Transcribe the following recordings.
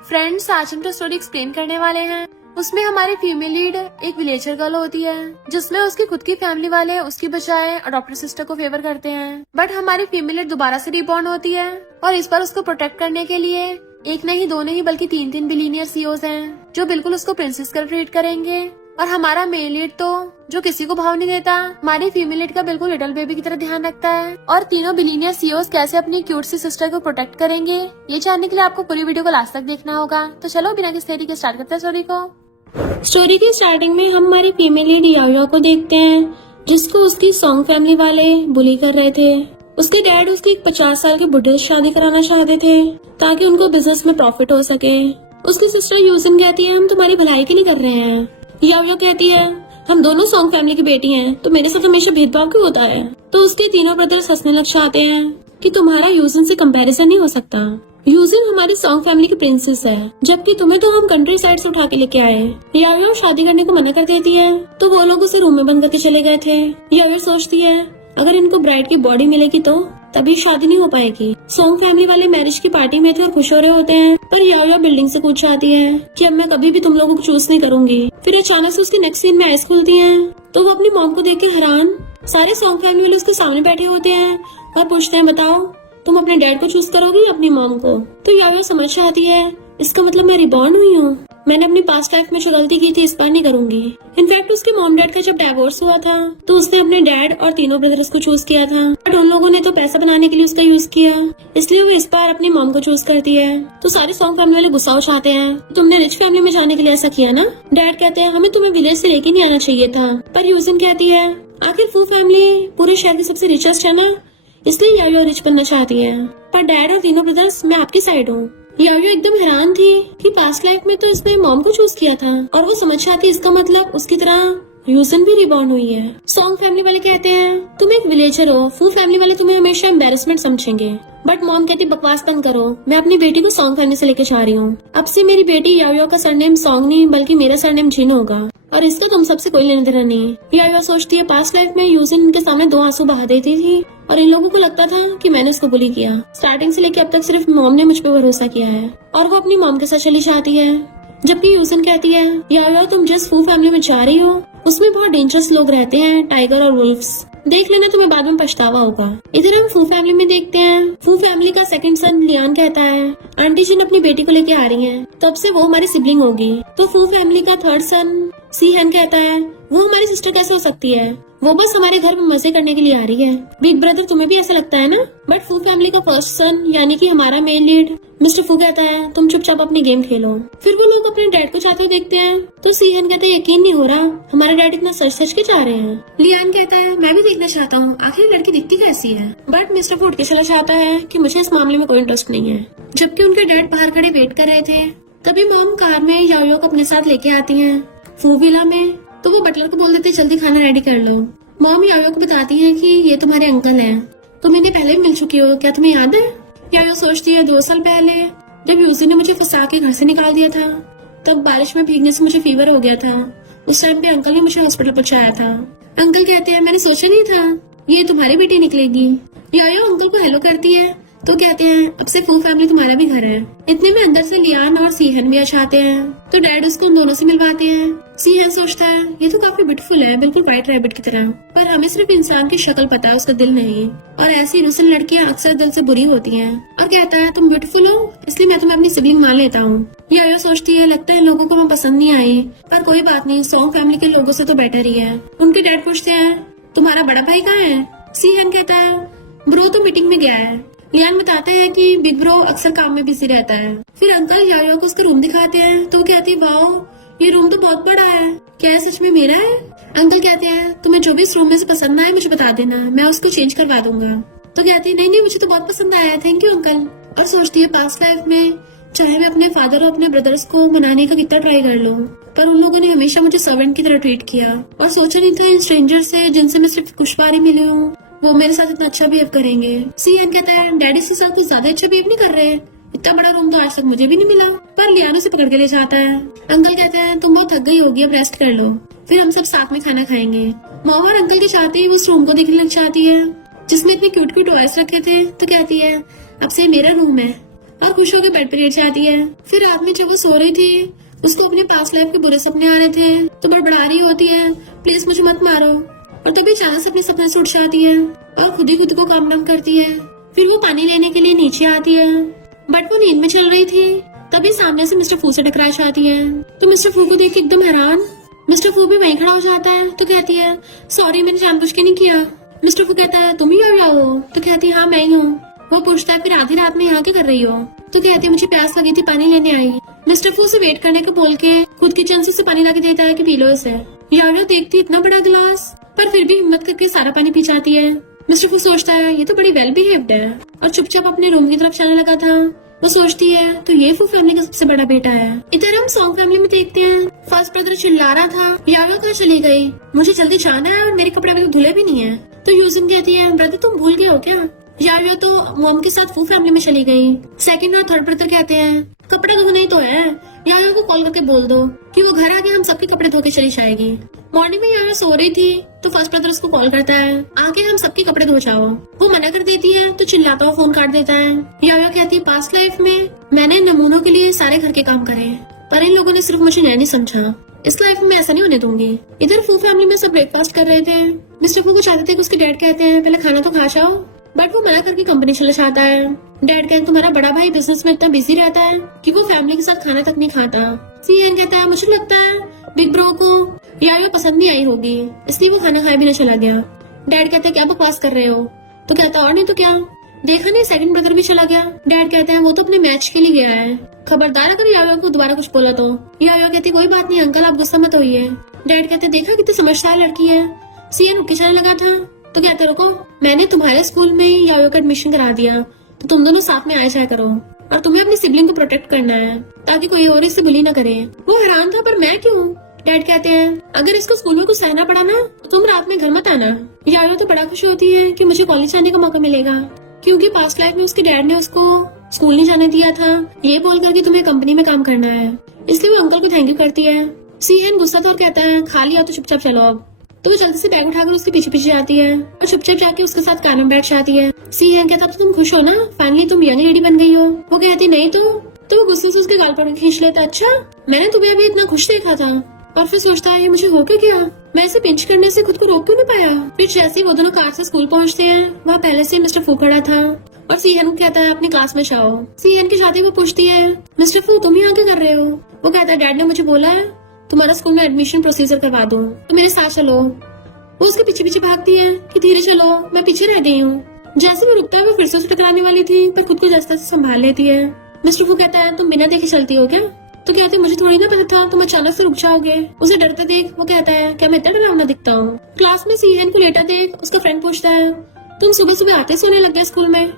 Friends, आज हम जो स्टोरी एक्सप्लेन करने वाले हैं उसमें हमारी फीमेल लीड एक विलेजर गर्ल होती है जिसमें उसकी खुद की फैमिली वाले उसकी बजाय अडॉप्टेड सिस्टर को फेवर करते हैं। बट हमारी फीमेल लीड दोबारा से रिबॉर्न होती है और इस बार उसको प्रोटेक्ट करने के लिए एक नहीं दो नहीं बल्कि तीन बिलियनियर सीईओज हैं जो बिल्कुल उसको प्रिंसेस कर ट्रीट करेंगे। और हमारा मेल लीड तो जो किसी को भाव नहीं देता, हमारी फीमेल लीड का बिल्कुल लिटिल बेबी की तरह ध्यान रखता है। और तीनों बिलियनियर सीईओज कैसे अपनी क्यूट सी सिस्टर को प्रोटेक्ट करेंगे, ये जानने के लिए आपको पूरी वीडियो को लास्ट तक देखना होगा। तो चलो बिना किसी देरी के स्टार्ट करते हैं स्टोरी को। स्टोरी की स्टार्टिंग में हम हमारी फीमेल लीड याओ को देखते हैं जिसको उसकी सॉन्ग फैमिली वाले बुली कर रहे थे। उसके डैड उसकी 50 साल के बुढ़े से शादी कराना चाहते थे ताकि उनको बिजनेस में प्रॉफिट हो सके। उसकी सिस्टर यूजिन कहती है हम तुम्हारी भलाई के लिए कर रहे हैं। याओ कहती है हम दोनों सॉन्ग फैमिली की बेटी हैं तो मेरे साथ हमेशा भेदभाव क्यों होता है। तो उसके तीनों ब्रदर्स हंसने लग जाते हैं कि तुम्हारा यूजिन से कंपैरिजन नहीं हो सकता। यूजिन हमारी सॉन्ग फैमिली की प्रिंसेस है जबकि तुम्हें तो हम कंट्री साइड से उठा के लेके आए। याओ शादी करने को मना कर देती है तो वो लोग उसे रूम में बंद करके चले गए थे। याओ सोचती है अगर इनको ब्राइड की बॉडी मिलेगी तो तभी शादी नहीं हो पाएगी। सॉन्ग फैमिली वाले मैरिज की पार्टी में थे और खुश हो रहे होते हैं पर याओ बिल्डिंग से कूद जाती है कि अब मैं कभी भी तुम लोगों को चूज नहीं करूंगी। फिर अचानक से उसकी नेक्स्ट सीन में आइज खुलती हैं तो वो अपनी मॉम को देखकर हैरान। सारे सॉन्ग फैमिली वाले उसके सामने बैठे होते हैं और पूछते हैं बताओ तुम अपने डैड को चूज करोगी या अपनी मॉम को। तो याओ समझ जाती है इसका मतलब मैं रिबॉर्न हुई हूँ। मैंने अपनी पास्ट लाइफ में जो गलती की थी इस बार नहीं करूंगी। इनफैक्ट उसके मॉम डैड का जब डिवोर्स हुआ था तो उसने अपने डैड और तीनों ब्रदर्स को चूज किया था बट उन लोगों ने तो पैसा बनाने के लिए उसका यूज किया, इसलिए वो इस बार अपनी मॉम को चूज करती है। तो सारे सॉन्ग फैमिली वाले गुस्सा हो जाते हैं तुमने रिच फैमिली में जाने के लिए ऐसा किया ना। डैड कहते हैं हमें तुम्हें विलेज से लेके नहीं आना चाहिए था। पर यूजिन कहती है आखिर फू फैमिली पूरे शहर की सबसे रिचेस्ट है ना, इसलिए याओ रिच बनना चाहती है। पर डैड और तीनों ब्रदर्स मैं आपकी साइड हूँ। याओ एकदम हैरान थी कि पास्ट लाइफ में तो इसने मॉम को चूज किया था और वो समझ जाती इसका मतलब उसकी तरह यूजिन भी रिबॉर्न हुई है। सॉन्ग फैमिली वाले कहते हैं तुम एक विलेजर हो, फू फैमिली वाले तुम्हें हमेशा एम्बेरसमेंट समझेंगे। बट मॉम कहती बकवास बंद करो, मैं अपनी बेटी को सॉन्ग फैमिली से लेके जा रही हूँ। अब से मेरी बेटी याओ का सरनेम सॉन्ग नहीं बल्कि मेरा सरनेम जिन होगा और इसका तुम सबसे कोई लेना देना नहीं। याओ सोचती है पास्ट लाइफ में यूजिन इनके सामने 2 आंसू बहा देती थी और इन लोगों को लगता था कि मैंने इसको बुली किया। स्टार्टिंग से लेके अब तक सिर्फ मॉम ने मुझ पे भरोसा किया है और वो अपनी मॉम के साथ चली जाती है। जबकि यूजिन कहती है याओ तुम जिस फू फैमिली में जा रही हो उसमें बहुत डेंजरस लोग रहते हैं, टाइगर और वुल्फ्स। देख लेना तुम्हें बाद में पछतावा होगा। इधर हम फू फैमिली में देखते हैं फू फैमिली का सेकंड सन लियान कहता है आंटी जिन अपनी बेटी को लेके आ रही हैं तब से वो हमारी सिबलिंग होगी। तो फू फैमिली का थर्ड सन सी हैन कहता है वो हमारी सिस्टर कैसे हो सकती है, वो बस हमारे घर में मजे करने के लिए आ रही है। बिग ब्रदर तुम्हें भी ऐसा लगता है ना। बट फू फैमिली का फर्स्ट सन यानी कि हमारा मेन लीड मिस्टर फू कहता है तुम चुपचाप अपनी गेम खेलो। फिर वो लोग अपने डैड को जाते हुए देखते हैं तो सीहन कहते हैं यकीन नहीं हो रहा हमारे डैड इतना सच सच के जा रहे हैं। लियान कहता है मैं भी देखना चाहता हूँ आखिर लड़की दिखती कैसी है। बट मिस्टर फू उठ के चला चाहता है कि मुझे इस मामले में कोई इंटरेस्ट नहीं है। जबकि उनके डैड बाहर खड़े वेट कर रहे थे तभी मॉम कार में याओ को अपने साथ लेके आती है फू विला में। तो वो बटलर को बोल देते जल्दी खाना रेडी कर लो। मॉम याओ को बताती है कि ये तुम्हारे अंकल हैं, तुम इन्हें पहले भी मिल चुकी हो, क्या तुम्हें याद है। याओ सोचती है 2 साल पहले जब यूजी ने मुझे फंसा के घर से निकाल दिया था तब बारिश में भीगने से मुझे फीवर हो गया था। उस टाइम पे अंकल ने मुझे हॉस्पिटल पहुंचाया था। अंकल कहते हैं मैंने सोचा नहीं था ये तुम्हारी बेटी निकलेगी। याओ अंकल को हेलो करती है तो कहते हैं अब से फू फैमिली तुम्हारा भी घर है। इतने में अंदर से लियान और सीहन भी आ जाते हैं तो डैड उसको उन दोनों से मिलवाते हैं। सीहन सोचता है ये तो काफी ब्यूटीफुल है, बिल्कुल व्हाइट रैबिट की तरह, पर हमें सिर्फ इंसान की शक्ल पता है उसका दिल नहीं। और ऐसी इनोसेंट लड़कियां अक्सर दिल से बुरी होती हैं। और कहता है तुम ब्यूटीफुल हो इसलिए मैं तुम्हें अपनी सिबलिंग मान लेता हूँ। याओ सोचती है लगता है लोगों को मैं पसंद नहीं आई, पर कोई बात नहीं सॉन्ग फैमिली के लोगों से तो बेटर ही है। उनके डैड पूछते हैं तुम्हारा बड़ा भाई कहाँ है। सीहन कहता है ब्रो तो मीटिंग में गया है। लियान बताता है कि बिग ब्रो अक्सर काम में बिजी रहता है। फिर अंकल याओ को उसका रूम दिखाते हैं तो कहती है वाओ ये रूम तो बहुत बड़ा है, क्या सच में मेरा है। अंकल कहते हैं तुम्हें जो भी इस रूम में से पसंद आए मुझे बता देना, मैं उसको चेंज करवा दूंगा। तो कहती है नहीं नहीं मुझे तो बहुत पसंद आया, थैंक यू अंकल। और सोचती है पास्ट लाइफ में चाहे मैं अपने फादर और अपने ब्रदर्स को मनाने का कितना ट्राई कर लूं पर उन लोगों ने हमेशा मुझे सर्वेंट की तरह ट्रीट किया और सोचा नहीं था इन स्ट्रेंजर से जिनसे मैं सिर्फ कुछ बार ही मिली हूँ वो मेरे साथ इतना अच्छा बिहेव करेंगे। सीएन कहता है डैडी से साथ ज्यादा अच्छा बिहेव नहीं कर रहे, इतना बड़ा रूम तो आज तक मुझे भी नहीं मिला। पर लियानो से पकड़ के ले जाता है। अंकल कहते हैं तुम बहुत थक गई होगी अब रेस्ट कर लो, फिर हम सब साथ में खाना खाएंगे। मॉम और अंकल के साथ ही उस रूम को देखने लग जाती है जिसमें इतने क्यूट क्यूट टॉयज रखे थे तो कहती है अब से मेरा रूम है। और खुश होकर बेड पर लेट जाती है। फिर रात में जब वो सो रही थी, उसको अपने पास्ट लाइफ के बुरे सपने आ रहे थे, तो बड़बड़ा रही होती है, प्लीज मुझे मत मारो। और तभी अचानक से अपने सपने से उठ जाती है और खुद ही खुद को काम डाउन करती है। फिर वो पानी लेने के लिए नीचे आती है, बट वो नींद में चल रही थी। तभी सामने से मिस्टर फू से टकरा जाती है, तो मिस्टर फू को देख के एकदम हैरान मिस्टर फू भी वहीं खड़ा हो जाता है। तो कहती है, सॉरी मैंने जानबूझ के नहीं किया। मिस्टर फू कहता है, तुम ही आ रहा हो? तो कहती है, हाँ मैं ही हूँ। वो पूछता है, फिर आधी रात में यहाँ क्या कर रही हो? तो कहती है, मुझे प्यास लगी थी, पानी लेने आई। मिस्टर फू से वेट करने को बोल के खुद किचन से पानी ला के देता है कि पी लो इसे। यारो देखती इतना बड़ा गिलास, पर फिर भी हिम्मत करके सारा पानी पी जाती है। मिस्टर फू सोचता है, ये तो बड़ी वेल बिहेव्ड है, और चुपचाप अपने रूम की तरफ चलने लगा था। वो सोचती है, तो ये फू फैमिली का सबसे बड़ा बेटा है। इधर हम सॉन्ग फैमिली में देखते हैं, फर्स्ट ब्रदर चिल्ला रहा था, यारो कहाँ चली गई? मुझे जल्दी जाना है और मेरे कपड़े अभी धुले भी नहीं है। तो यूजिन कहती है, ब्रदर तुम भूल गए हो क्या? यारो तो मॉम के साथ फू फैमिली में चली गई। सेकंड और थर्ड ब्रदर कहते हैं, कपड़े धोने ही तो है, यारो को कॉल करके बोल दो कि वो घर आके हम सबके कपड़े धो के चली जाएगी। मॉर्निंग में यारो सो रही थी, तो फर्स्ट ब्रदर उसको कॉल करता है, आके हम सबके कपड़े धो जाओ। वो मना कर देती है, तो चिल्लाता हुआ फोन काट देता है। यारो कहती है, पास्ट लाइफ में मैंने नमूनों के लिए सारे घर के काम करे, पर इन लोगों ने सिर्फ मुझे नहीं समझा। इस लाइफ में ऐसा नहीं होने दूंगी। इधर फू फैमिली में सब ब्रेकफास्ट कर रहे थे। मिस्टर फू को चाहते थे कि उसके डैड कहते हैं, पहले खाना तो खा जाओ, बट वो मना करके कंपनी चला जाता है। डैड कहते, तुम्हारा बड़ा भाई बिजनेस में इतना बिजी रहता है कि वो फैमिली के साथ खाना तक नहीं खाता। सीएन कहता है, मुझे लगता है बिग ब्रो को यारो पसंद नहीं आई होगी, इसलिए वो खाना खाए बिना चला गया। डैड कहते हैं, क्या बकवास कर रहे हो? तो कहता, और नहीं तो क्या, देखा नहीं सेकंड ब्रदर भी चला गया। डैड कहते हैं, वो तो अपने मैच के लिए गया है, खबरदार अगर यारो को दोबारा कुछ बोला तो। यारो कहती, कोई बात नहीं अंकल, आप गुस्सा मत होइए। डैड कहते, देखा कितनी समझदार लड़की है। सीएन उठ के चलने लगा था, तो कहते, रुको, मैंने तुम्हारे स्कूल में ही यारो का एडमिशन करा दिया, तो तुम दोनों साथ में आए जाया करो, और तुम्हें अपनी सिबलिंग को प्रोटेक्ट करना है ताकि कोई और इससे बुली न करे। वो हैरान था, पर मैं क्यों? डैड कहते हैं, अगर इसको स्कूल में कुछ सहना पड़ा ना, तो तुम रात में घर मत आना। यारो तो बड़ा खुश होती है कि मुझे कॉलेज जाने का मौका मिलेगा, क्योंकि पास्ट लाइफ में उसके डैड ने उसको स्कूल नहीं जाने दिया था, ये बोलकर कि तुम्हें कंपनी में काम करना है। इसलिए वो अंकल को थैंक यू करती है। सीएन गुस्सा था और कहता है, खा लिया तो चुपचाप चलो अब। तो वो जल्दी से बैग उठाकर उसके पीछे पीछे जाती है और चुपचाप जाके उसके साथ कान में बैठ जाती है। सीएन कहता, तो तुम खुश हो ना, फाइनली तुम यंग लेडी बन गई हो? वो कहती, नहीं तो वो गुस्से से उसके गाल पर खींच लेता, अच्छा मैंने तुम्हें अभी इतना खुश देखा था। और फिर सोचता है, मुझे हो क्या गया, मैं इसे पिंच करने से खुद को रोक क्यों नहीं पाया। फिर जैसे ही वो दोनों कार से स्कूल पहुंचते हैं, वहाँ पहले से मिस्टर फू खड़ा था और सीएन कहता है, अपनी क्लास में जाओ। सीएन के साथ ही वो पूछती है, मिस्टर फू तुम यहाँ क्या कर रहे हो? वो कहता है, डैड ने मुझे बोला है तुम्हारा स्कूल में एडमिशन प्रोसीजर करवा दूं, तो मेरे साथ चलो। वो उसके पीछे पीछे भागती है कि धीरे चलो, मैं पीछे रह गई हूँ। जैसे वो रुकता है, वो फिर से टकराने वाली थी, पर खुद को जैसे संभाल लेती है। मिस्टर फू कहता है, तुम बिना देखे चलती हो क्या? तो कहते, मुझे थोड़ी ना पता था तुम अचानक से रुक जाओगे। उसे डरते देख वो कहता है, क्या मैं इतना डरावना दिखता हूँ? क्लास में सीएन को लेटा देख उसका फ्रेंड पूछता है, तुम सुबह सुबह आते सोने लग गए स्कूल में,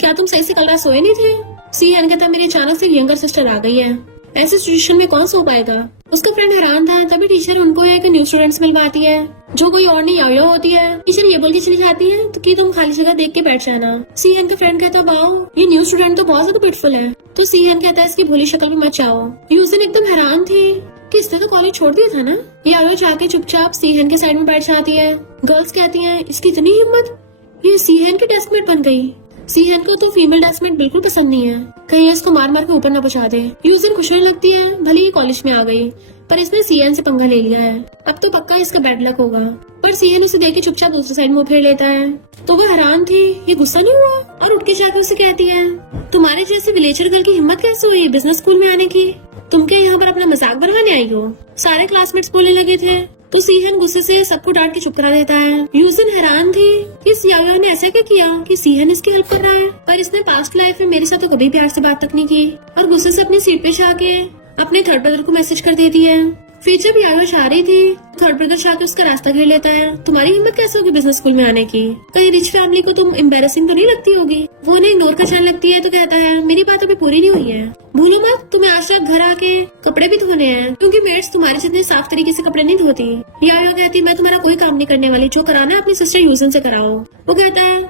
क्या तुम सही से कल रात सोए नहीं थे? सीएन कहता, मेरी अचानक से यंगर सिस्टर आ गई है, ऐसी सिचुएशन में कौन सो पाएगा? उसका फ्रेंड हैरान था। तभी टीचर उनको एक न्यू स्टूडेंट्स मिलवाती है, जो कोई और नहीं यायो होती है। टीचर ये बोल के चली जाती है तो कि तुम खाली जगह देख के बैठ जाना। सीएन का फ्रेंड कहता, वाओ ये न्यू स्टूडेंट तो बहुत ज्यादा ब्यूटीफुल है। तो सीएन कहता है, इसकी भोली शक्ल में मत जाओ। यूजिन एकदम हैरान थी कि इसने तो कॉलेज छोड़ दिया था ना। यारो जाके चुपचाप सीएन के साइड में बैठ जाती है। गर्ल्स कहती है, इसकी इतनी हिम्मत, ये सीएन की डेस्कमेट बन गई। सीएन को तो फीमेल डेस्कमेट बिल्कुल पसंद नहीं है, कहीं इसको मार मार के ऊपर न पहुंचा दे। यूजिन खुश होने लगती है, भले ही कॉलेज में आ गई, पर इसने सीएन से पंगा ले लिया है, अब तो पक्का इसका बैड लक होगा। पर सीएन इसे देख के चुपचाप दूसरी साइड मुंह फेर लेता है। तो वह हैरान थी, ये गुस्सा नहीं हुआ और उठ के जाकर उसे कहती है, तुम्हारे जैसे विलेजर गर्ल की हिम्मत कैसे हुई बिजनेस स्कूल में आने की? तुम क्या यहाँ पर अपना मजाक बनवाने आई हो? सारे क्लासमेट्स बोलने लगे थे। तो सीएन गुस्से से सबको डांट के चुप करा देता है। यूजिन हैरान थी कि इस यायो ने ऐसा क्या किया कि सीएन इसकी हेल्प कर रहा है, पर इसने पास्ट लाइफ में मेरे साथ तो कभी प्यार से बात तक नहीं की, और गुस्से से अपनी सीट पे जाके अपने थर्ड ब्रदर को मैसेज कर देती है। फिर जब यायो जा रही थी, थर्ड ब्रदर जाके उसका रास्ता घेर लेता है। तुम्हारी हिम्मत कैसे होगी बिजनेस स्कूल में आने की? कहीं रिच फैमिली को तुम एम्बेरसिंग तो नहीं लगती होगी? वो उन्हें इग्नोर कर जाने लगती है। तो कहता है, मेरी बात अभी पूरी नहीं हुई है, भूलो मत तुम्हें आज रात घर आके कपड़े भी धोने हैं, क्योंकि मेड्स तुम्हारे जितने साफ तरीके से कपड़े नहीं धोती। यायो कहती, मैं तुम्हारा कोई काम नहीं करने वाली, जो कराना है अपनी सिस्टर यूजिन से कराओ। वो कहता है,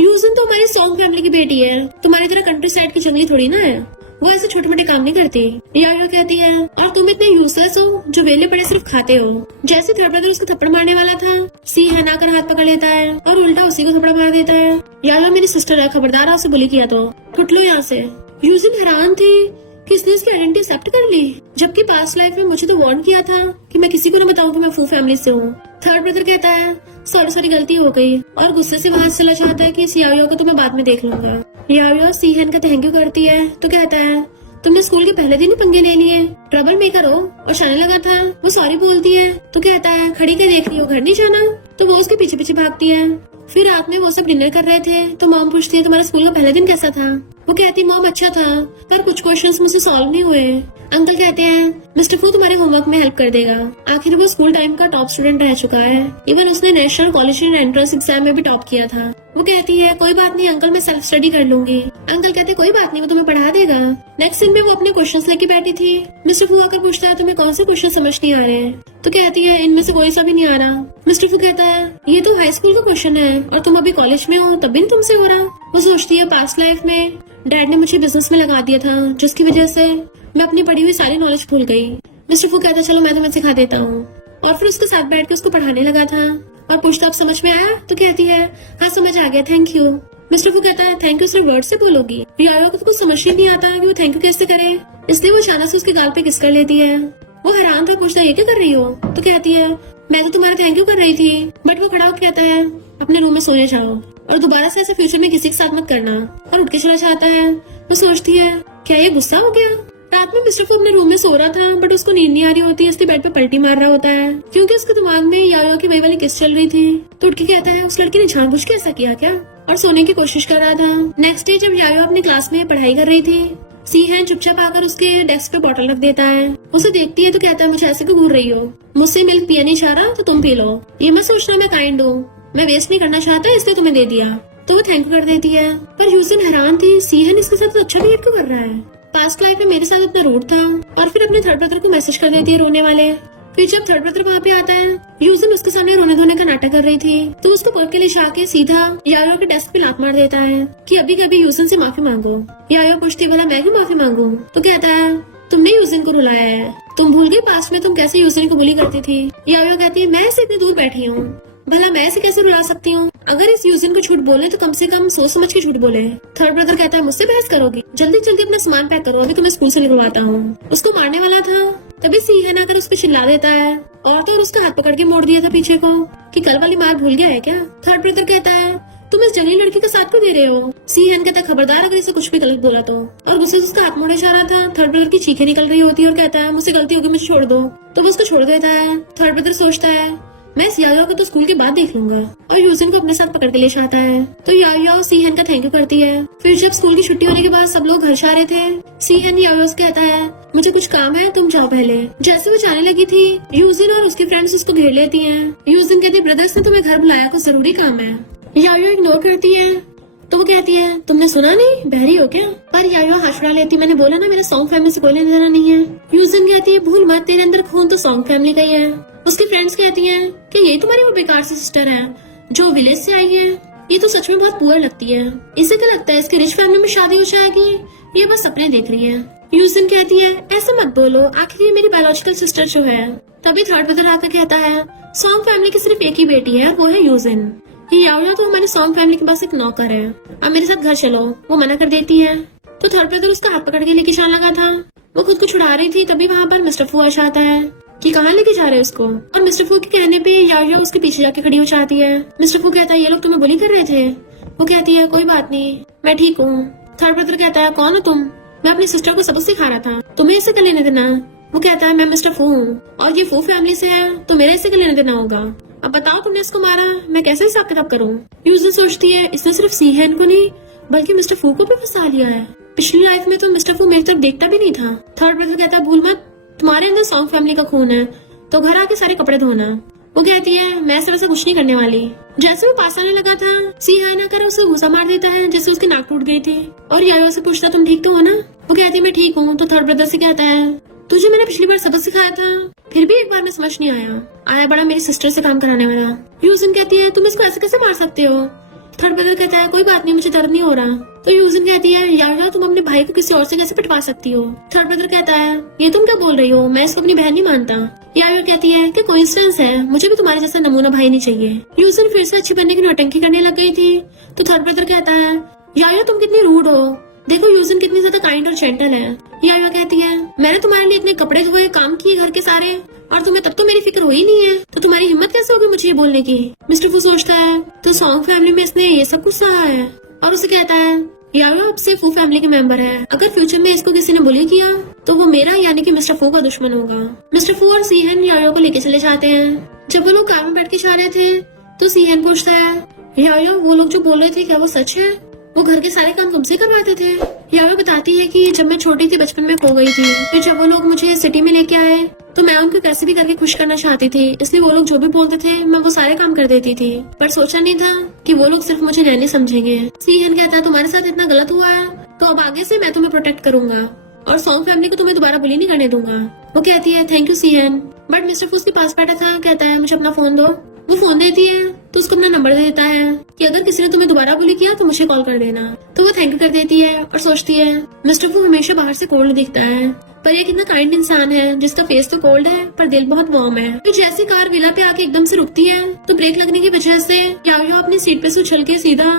यूजिन तो हमारी सॉन्ग फैमिली की बेटी है, तुम्हारी तरह कंट्री साइड की जंगली थोड़ी ना है, वो ऐसे छोटे मोटे काम नहीं करती। यायो कहती है, और तुम इतने यूजलेस हो जो वेले पड़े सिर्फ खाते हो। जैसे थर्ड ब्रदर उसको थप्पड़ मारने वाला था, सीएन आकर हाथ पकड़ लेता है और उल्टा उसी को थप्पड़ मार देता है। यायो मेरी सिस्टर है, खबरदार उसे बुली किया तो, उठ लो यहाँ से। यूजिन हैरान थी कि इसने उसकी आइडेंटिटी एक्सेप्ट कर ली, जबकि पास्ट लाइफ में मुझे तो वार्न किया था कि मैं किसी को न बताऊं कि मैं फू फैमिली से हूँ। थर्ड ब्रदर कहता है सॉरी गलती हो गई, और गुस्से से वहां से चला जाता है कि इस याओ को तो मैं बाद में देख लूंगा। याओ सीहन का थैंक यू करती है तो कहता है तुमने स्कूल के पहले दिन ही पंगे ले लिए, ट्रबल मेकर हो और चलने लगा था। वो सॉरी बोलती है तो कहता है खड़ी के देख रही हो, घर नहीं जाना। तो वो उसके पीछे पीछे भागती है। फिर रात में वो सब डिनर कर रहे थे तो मॉम पूछती है तुम्हारा स्कूल का पहला दिन कैसा था। वो कहती है मॉम अच्छा था, पर कुछ क्वेश्चंस मुझसे सॉल्व नहीं हुए। अंकल कहते हैं मिस्टर फू तुम्हारे होमवर्क में हेल्प कर देगा। आखिर वो स्कूल टाइम का टॉप स्टूडेंट रह चुका है, इवन उसने नेशनल कॉलेज एंट्रेंस एग्जाम में भी टॉप किया था। वो कहती है कोई बात नहीं अंकल, मैं सेल्फ स्टडी कर लूंगी। अंकल कहते कोई बात नहीं, वो तुम्हें पढ़ा देगा। नेक्स्ट सीन में वो अपने क्वेश्चंस लेके बैठी थी। मिस्टर फू आकर पूछता है तुम्हें कौन से क्वेश्चन समझ नहीं आ रहे हैं। तो कहती है इनमें से कोई सा भी नहीं आ रहा। मिस्टर फू कहता है ये तो हाई स्कूल का क्वेश्चन है और तुम अभी कॉलेज में हो तब भी तुमसे हो रहा। वो सोचती है पास्ट लाइफ में डैड ने मुझे बिजनेस में लगा दिया था, जिसकी वजह से मैं अपनी पढ़ी हुई सारी नॉलेज भूल गई। मिस्टर फू कहता है चलो मैं तुम्हें सिखा देता हूँ, और फिर उसके साथ बैठ के उसको पढ़ाने लगा था और पूछता अब समझ में आया। तो कहती है हाँ समझ आ गया, थैंक यू। मिस्टर फू कहता है थैंक यू सिर्फ वर्ड से बोलोगी। यारो को तो कुछ समझ ही नहीं आता कि वो थैंक यू कैसे करे, इसलिए वो अचानक से उसके गाल पे किस कर लेती है। वो हैरान था, पूछता है ये क्या कर रही हो। तो कहती है मैं तो तुम्हारा थैंक यू कर रही थी। बट वो खड़ा होकर कहता है अपने रूम में सोने जाओ और दोबारा से ऐसे फ्यूचर में किसी के साथ मत करना, और उठ के चला जाता है। वो सोचती है क्या ये गुस्सा हो गया। रात में मिस्टर फू अपने रूम में सो रहा था बट उसको नींद नहीं आ रही होती, इसलिए बेड पे पलटी मार रहा होता है क्योंकि उसके दिमाग में यारो की वही वाली किस चल रही थी। तो उठ के कहता है उस लड़की ने जानबूझ के ऐसा किया क्या, और सोने की कोशिश कर रहा था। नेक्स्ट डे जब यारो अपनी क्लास में पढ़ाई कर रही थी, सीहन चुपचाप आकर उसके डेस्क पे बॉटल रख देता है। उसे देखती है तो कहता है मुझे ऐसे क्यों घूर रही हो, मुझसे मिल्क पिया नहीं चाह रहा तो तुम पी लो। ये मत सोचना मैं काइंड हूँ, मैं वेस्ट नहीं करना चाहता इसलिए तुम्हें दे दिया। तो वो थैंक यू कर देती है। पर यूजिन हैरान थी सीहन इसके साथ तो अच्छा बिहेव क्यों कर रहा है। पास्ट लाइफ में मेरे साथ इतना रूड था। और फिर अपने थर्ड ब्रदर को मैसेज कर देती है रोने वाले। फिर जब थर्ड ब्रदर वहाँ पे आता है, यूजिन उसके सामने रोने धोने का नाटक कर रही थी तो उसको पकड़ के ले जाके सीधा यारो के डेस्क पे लात मार देता है कि अभी कभी यूजिन से माफी मांगो। यारो पूछती है भला मैं क्यों माफी मांगू। तो कहता है तुमने यूजिन को रुलाया है, तुम भूल गई पास्ट में तुम कैसे यूजिन को बुली करती थी। यारो कहती है मैं ऐसे इतनी दूर बैठी हूँ, भला मैं ऐसे कैसे रुला सकती हूँ। अगर इस यूजिन को झूठ बोले तो कम से कम सोच समझ के झूठ बोले। थर्ड ब्रदर कहता है मुझसे बहस करोगी, जल्दी जल्दी अपना सामान पैक करो, अभी तुम्हें स्कूल से निकलवाता हूँ। उसको मारने वाला था तभी सीहन आकर उस पर चिल्ला देता है और तो उसका हाथ पकड़ के मोड़ दिया था पीछे को कि कल वाली मार भूल गया है क्या। थर्ड ब्रदर कहता है तुम इस जंगली लड़की का साथ क्यों दे रहे हो। सीहन कहता है खबरदार अगर इसे कुछ भी गलत बोला तो, और गुस्से से उसका हाथ मोड़े जा रहा था। थर्ड ब्रदर की चीखें निकल रही होती है और कहता है मुझसे गलती होगी मुझे छोड़ दो। तो वो उसको छोड़ देता है। थर्ड ब्रदर सोचता है मैं इस याओ को तो स्कूल के बाद देख लूंगा, और यूजिन को अपने साथ पकड़ के ले जाता है। तो याओ सीहन का थैंक यू करती है। फिर जब स्कूल की छुट्टी होने के बाद सब लोग घर जा रहे थे, सीहन याओ से कहता है मुझे कुछ काम है तुम जाओ पहले। जैसे वो जाने लगी थी यूजिन और उसकी फ्रेंड्स उसको घेर लेती हैं। यूजिन कहती है ब्रदर्स ने तुम्हें घर बुलाया, कुछ जरूरी काम है। याओ इग्नोर करती है तो वो कहती है तुमने सुना नहीं, बहरी हो क्या। पर याओ हाथ उड़ा लेती, मैंने बोला ना मेरे सॉन्ग फैमिली से कोई लेना देना नहीं है। यूजिन कहती है भूल मत, तेरे अंदर खून तो सॉन्ग फैमिली का ही है। उसकी फ्रेंड्स कहती हैं कि ये तुम्हारी वो बेकार सी सिस्टर है जो विलेज से आई है, ये तो सच में बहुत पुअर लगती है, इसे क्या लगता है इसकी रिच फैमिली में शादी हो जाएगी, ये बस सपने देख रही है। यूजिन कहती है ऐसे मत बोलो, आखिर ये मेरी बायोलॉजिकल सिस्टर जो है। तभी थर्ड ब्रदर आकर कहता है सॉन्ग फैमिली की सिर्फ एक ही बेटी है, वो है यूजिन। ये याओ तो हमारी सॉन्ग फैमिली के पास एक नौकर है, अब मेरे साथ घर चलो। वो मना कर देती है। तो थर्ड ब्रदर उसका हाथ पकड़ के लेके जाने लगा था। वो खुद को छुड़ा रही थी तभी वहाँ पर मिस्टर फू आ जाता है कि कहाँ लेके जा रहे हैं उसको, और मिस्टर फू के कहने पे याओ उसके पीछे जाके खड़ी हो जाती है। मिस्टर फू कहता है ये लोग तुम्हें बुली कर रहे थे। वो कहती है कोई बात नहीं मैं ठीक हूँ। थर्ड ब्रदर कहता है कौन हो तुम। मैं अपनी सिस्टर को सबक सिखा रहा था, तुम्हें इससे क्या लेने देना। वो कहता है मैं मिस्टर फू हूँ और ये फू फैमिली से है तो मेरे इससे क्या लेने देना होगा। अब बताओ तुमने इसको मारा, मैं कैसे हिसाब किताब करूँ। यूजिन सोचती है इसने सिर्फ सीहन को नहीं बल्कि मिस्टर फू को भी फंसा लिया है। पिछली लाइफ में तो मिस्टर फू मेरी तरफ देखता भी नहीं था। थर्ड ब्रदर कहता है भूल मत, तुम्हारे अंदर सॉन्ग फैमिली का खून है तो घर आके सारे कपड़े धोना। वो कहती है मैं ऐसा वैसा कुछ नहीं करने वाली। जैसे वो पास आने लगा था सीहन आकर उसे घुसा मार देता है जैसे उसकी नाक टूट गई थी, और याओ से पूछता तुम ठीक तो हो ना। वो कहती है मैं ठीक हूँ। तो थर्ड ब्रदर से कहता है तुझे मैंने पिछली बार सबक सिखाया था फिर भी एक बार में समझ नहीं आया बड़ा मेरी सिस्टर से काम कराने वाला। यूजिन कहती है तुम इसको ऐसे कैसे मार सकते हो। थर्ड ब्रदर कहता है कोई बात नहीं मुझे दर्द नहीं हो रहा। तो यूजिन कहती है यार तुम अपने भाई को किसी और से कैसे पिटवा सकती हो। थर्ड ब्रदर कहता है ये तुम क्या बोल रही हो, मैं इसको अपनी बहन नहीं मानता। यार कहती है कि कोइंसिडेंस है, मुझे भी तुम्हारे जैसा नमूना भाई नहीं चाहिए। यूजिन फिर से अच्छी बनने की नौटंकी करने लग गई थी। तो थर्ड ब्रदर कहता है यार तुम कितनी रूड हो, देखो यूजिन कितनी ज्यादा काइंड और जेंटल है। याया कहती है मैंने तुम्हारे लिए इतने कपड़े धोए, काम किए घर के सारे, और तुम्हें तब तो मेरी फिक्र हो ही नहीं है, तो तुम्हारी हिम्मत कैसे होगी मुझे ये बोलने की। मिस्टर फू सोचता है तो सॉन्ग फैमिली में इसने ये सब कुछ सहा है, और उसे कहता है याया अब से फू फैमिली के मेंबर है, अगर फ्यूचर में इसको किसी ने बुली किया तो वो मेरा यानी कि मिस्टर फू का दुश्मन होगा। मिस्टर फू और सीहन याया को लेके चले जाते हैं। जब वो लोग कार में बैठ के जा रहे थे तो सीहन पूछता है याया वो लोग जो बोल रहे थे क्या वो सच है, वो घर के सारे काम तुमसे करवाते थे। याया बताती है कि जब मैं छोटी थी बचपन में खो गई थी, फिर जब वो लोग मुझे सिटी में लेके आए तो मैं उनको कैसे भी करके खुश करना चाहती थी, इसलिए वो लोग जो भी बोलते थे मैं वो सारे काम कर देती थी, पर सोचा नहीं था कि वो लोग सिर्फ मुझे नैनी समझेंगे। सीहन कहता है तुम्हारे साथ इतना गलत हुआ है तो अब आगे से मैं तुम्हें प्रोटेक्ट करूंगा और सॉन्ग फैमिली को तुम्हें दोबारा बुली नहीं करने दूंगा। वो कहती है थैंक यू सीहन, बट मिस्टर फू उसके पास बैठा था, कहता है मुझे अपना फोन दो। वो फोन देती है तो उसको अपना नंबर दे देता है कि अगर किसी ने तुम्हें दोबारा बुली किया तो मुझे कॉल कर देना। तो वो थैंक यू कर देती है और सोचती है मिस्टर फू हमेशा बाहर से कोल्ड दिखता है, पर ये कितना काइंड इंसान है जिसका फेस तो कोल्ड है पर दिल बहुत वार्म है। तो जैसे कार विला पे आके एकदम से रुकती है तो ब्रेक लगने की वजह से याया अपनी सीट पे से उछल के सीधा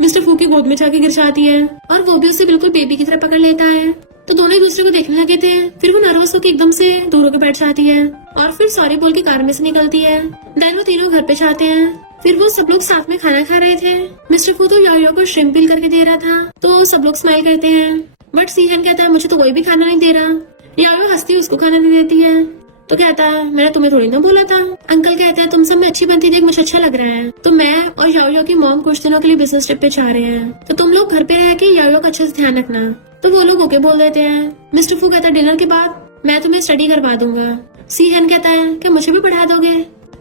मिस्टर फू की गोद में जाके गिर जाती है, और वो भी उसे बिल्कुल बेबी की तरह पकड़ लेता है। तो दोनों एक दूसरे को देखने लगे थे, फिर वो नर्वस होकर एकदम से दूर होकर बैठ जाती है और फिर सॉरी बोल के कार में से निकलती है। देन वो तीनों घर पे जाते हैं। फिर वो सब लोग साथ में खाना खा रहे थे। मिस्टर फू तो याया को श्रिम्प पील करके दे रहा था, तो सब लोग स्माइल करते हैं, बट सीहन कहता है मुझे तो कोई भी खाना नहीं दे रहा। याया हंसती उसको खाना नहीं देती है, तो कहता है मैंने तुम्हें थोड़ी ना बोला था। अंकल कहता है तुम सब में अच्छी बनती देख मुझे अच्छा लग रहा है, तो मैं और याया की मॉम कुछ दिनों के लिए बिजनेस ट्रिप पे जा रहे हैं, तो तुम लोग घर पे रह के याया का अच्छे से ध्यान रखना। तो वो लोग ओके बोल देते हैं। मिस्टर फू कहता है डिनर के बाद मैं तुम्हें स्टडी करवा दूंगा। सीहन कहता है कि मुझे भी पढ़ा दोगे।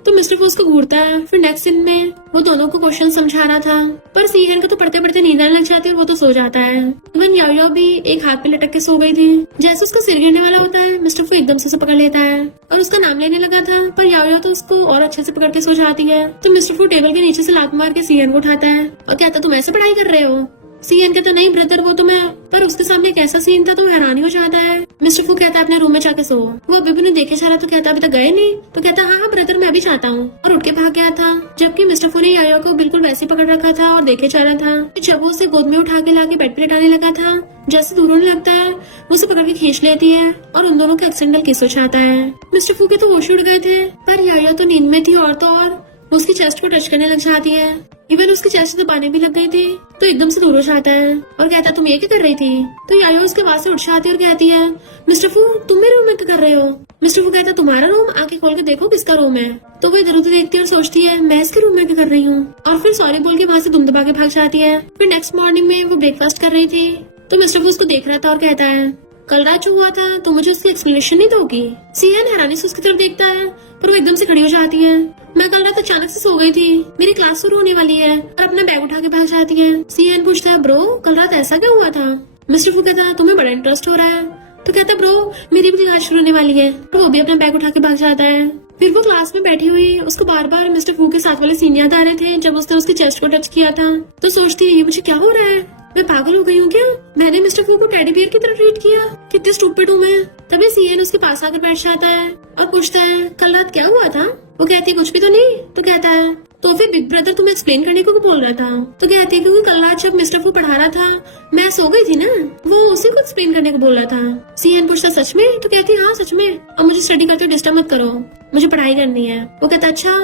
तो मिस्टर फू उसको घूरता है। फिर नेक्स्ट सीन में वो दोनों को क्वेश्चन समझा रहा था, पर सीहन को तो पढ़ते पढ़ते नींद आने लग जाती है और वो तो सो जाता है। इवन याया भी एक हाथ पे लटक के सो गई थी। जैसे उसका सिर गिरने वाला होता है मिस्टर फू एकदम से उसे पकड़ लेता है और उसका नाम लेने लगा था, पर याया तो उसको और अच्छे से पकड़ के सो जाती है। तो मिस्टर फू टेबल के नीचे से लात मार के सीहन को उठाता है और कहता तुम ऐसे पढ़ाई कर रहे हो। सीएन कहता नहीं ब्रदर वो तो मैं, पर उसके सामने एक ऐसा सीन था तो हैरानी हो जाता है। मिस्टर फू कहता है अपने रूम में जाके सो। वो अभी भी नहीं देखे जा रहा, तो कहता अभी तक गए नहीं, तो कहता हाँ ब्रदर मैं भी चाहता हूँ, और उठ के भाग गया था। जबकि मिस्टर फू ने याया को बिल्कुल वैसे पकड़ रखा था और देखे जा रहा था। जब वो उसे गोद में उठा के लाके बेड पे लेटाने लगा था, जैसे दूर होने लगता है वो उसे पकड़ के खींच लेती है और उन दोनों का एक्सीडेंटल किस हो जाता है। मिस्टर फू के तो होश उड़ गए थे, पर याया तो नींद में थी और तो और उसकी चेस्ट को टच करने लग जाती है। इवन उसकी चेस्ट दबाने भी लग गई थी, तो एकदम से दूर हो जाता है और कहता तुम ये क्या कर रही थी। तो याया उसके पास से उठ जाती है और कहती है मिस्टर फू तुम मेरे रूम में क्या कर रहे हो। मिस्टर फू कहता तुम्हारा रूम, आके खोल के देखो किसका रूम है। तो वो इधर उधर देखती है और सोचती है मैं इसके रूम में क्या कर रही हूँ, और फिर सॉरी बोल के वहाँ से दुम दबा के भाग जाती है। फिर नेक्स्ट मॉर्निंग में वो ब्रेकफास्ट कर रही थी, तो मिस्टर फू उसको देख रहा था और कहता है कल रात जो हुआ था तो मुझे उसकी एक्सप्लेनेशन नहीं दोगी। सीहन हैरानी से उसकी तरफ देखता है, पर वो एकदम से खड़ी हो जाती है। मैं कल रात अचानक से सो गई थी, मेरी क्लास शुरू होने वाली है, और अपना बैग उठा के भाग जाती है। सीहन पूछता है ब्रो कल रात ऐसा क्या हुआ था। मिस्टर फू कहता है तुम्हें बड़ा इंटरेस्ट हो रहा है, तो कहता ब्रो मेरी भी क्लास शुरू होने वाली है, तो वो भी अपना बैग उठा के भाग जाता है। फिर वो क्लास में बैठी हुई उसको बार बार मिस्टर फू के साथ वाले सीन याद आ रहे थे जब उसने उसकी चेस्ट को टच किया था। तो सोचती है ये मुझे क्या हो रहा है, मैं पागल हो गई हूँ क्या, मैंने मिस्टर फू को टेडी बियर की तरह ट्रीट किया, कितनी स्टूपिड हूँ मैं। तभी सीएन उसके पास आकर बैठ जाता है और पूछता है कल रात क्या हुआ था। वो कहती है कुछ भी तो नहीं। तो कहता है तो फिर बिग ब्रदर तुम्हें एक्सप्लेन करने को भी बोल रहा था। तो कहती है क्योंकि कल रात जब मिस्टर फू पढ़ा रहा था मैं सो गई थी ना, वो उसी को एक्सप्लेन करने को बोल रहा था। सीएन पूछता सच में। तो कहती है हाँ सच में, और मुझे स्टडी करते डिस्टर्ब मत करो, मुझे पढ़ाई करनी है। वो कहता अच्छा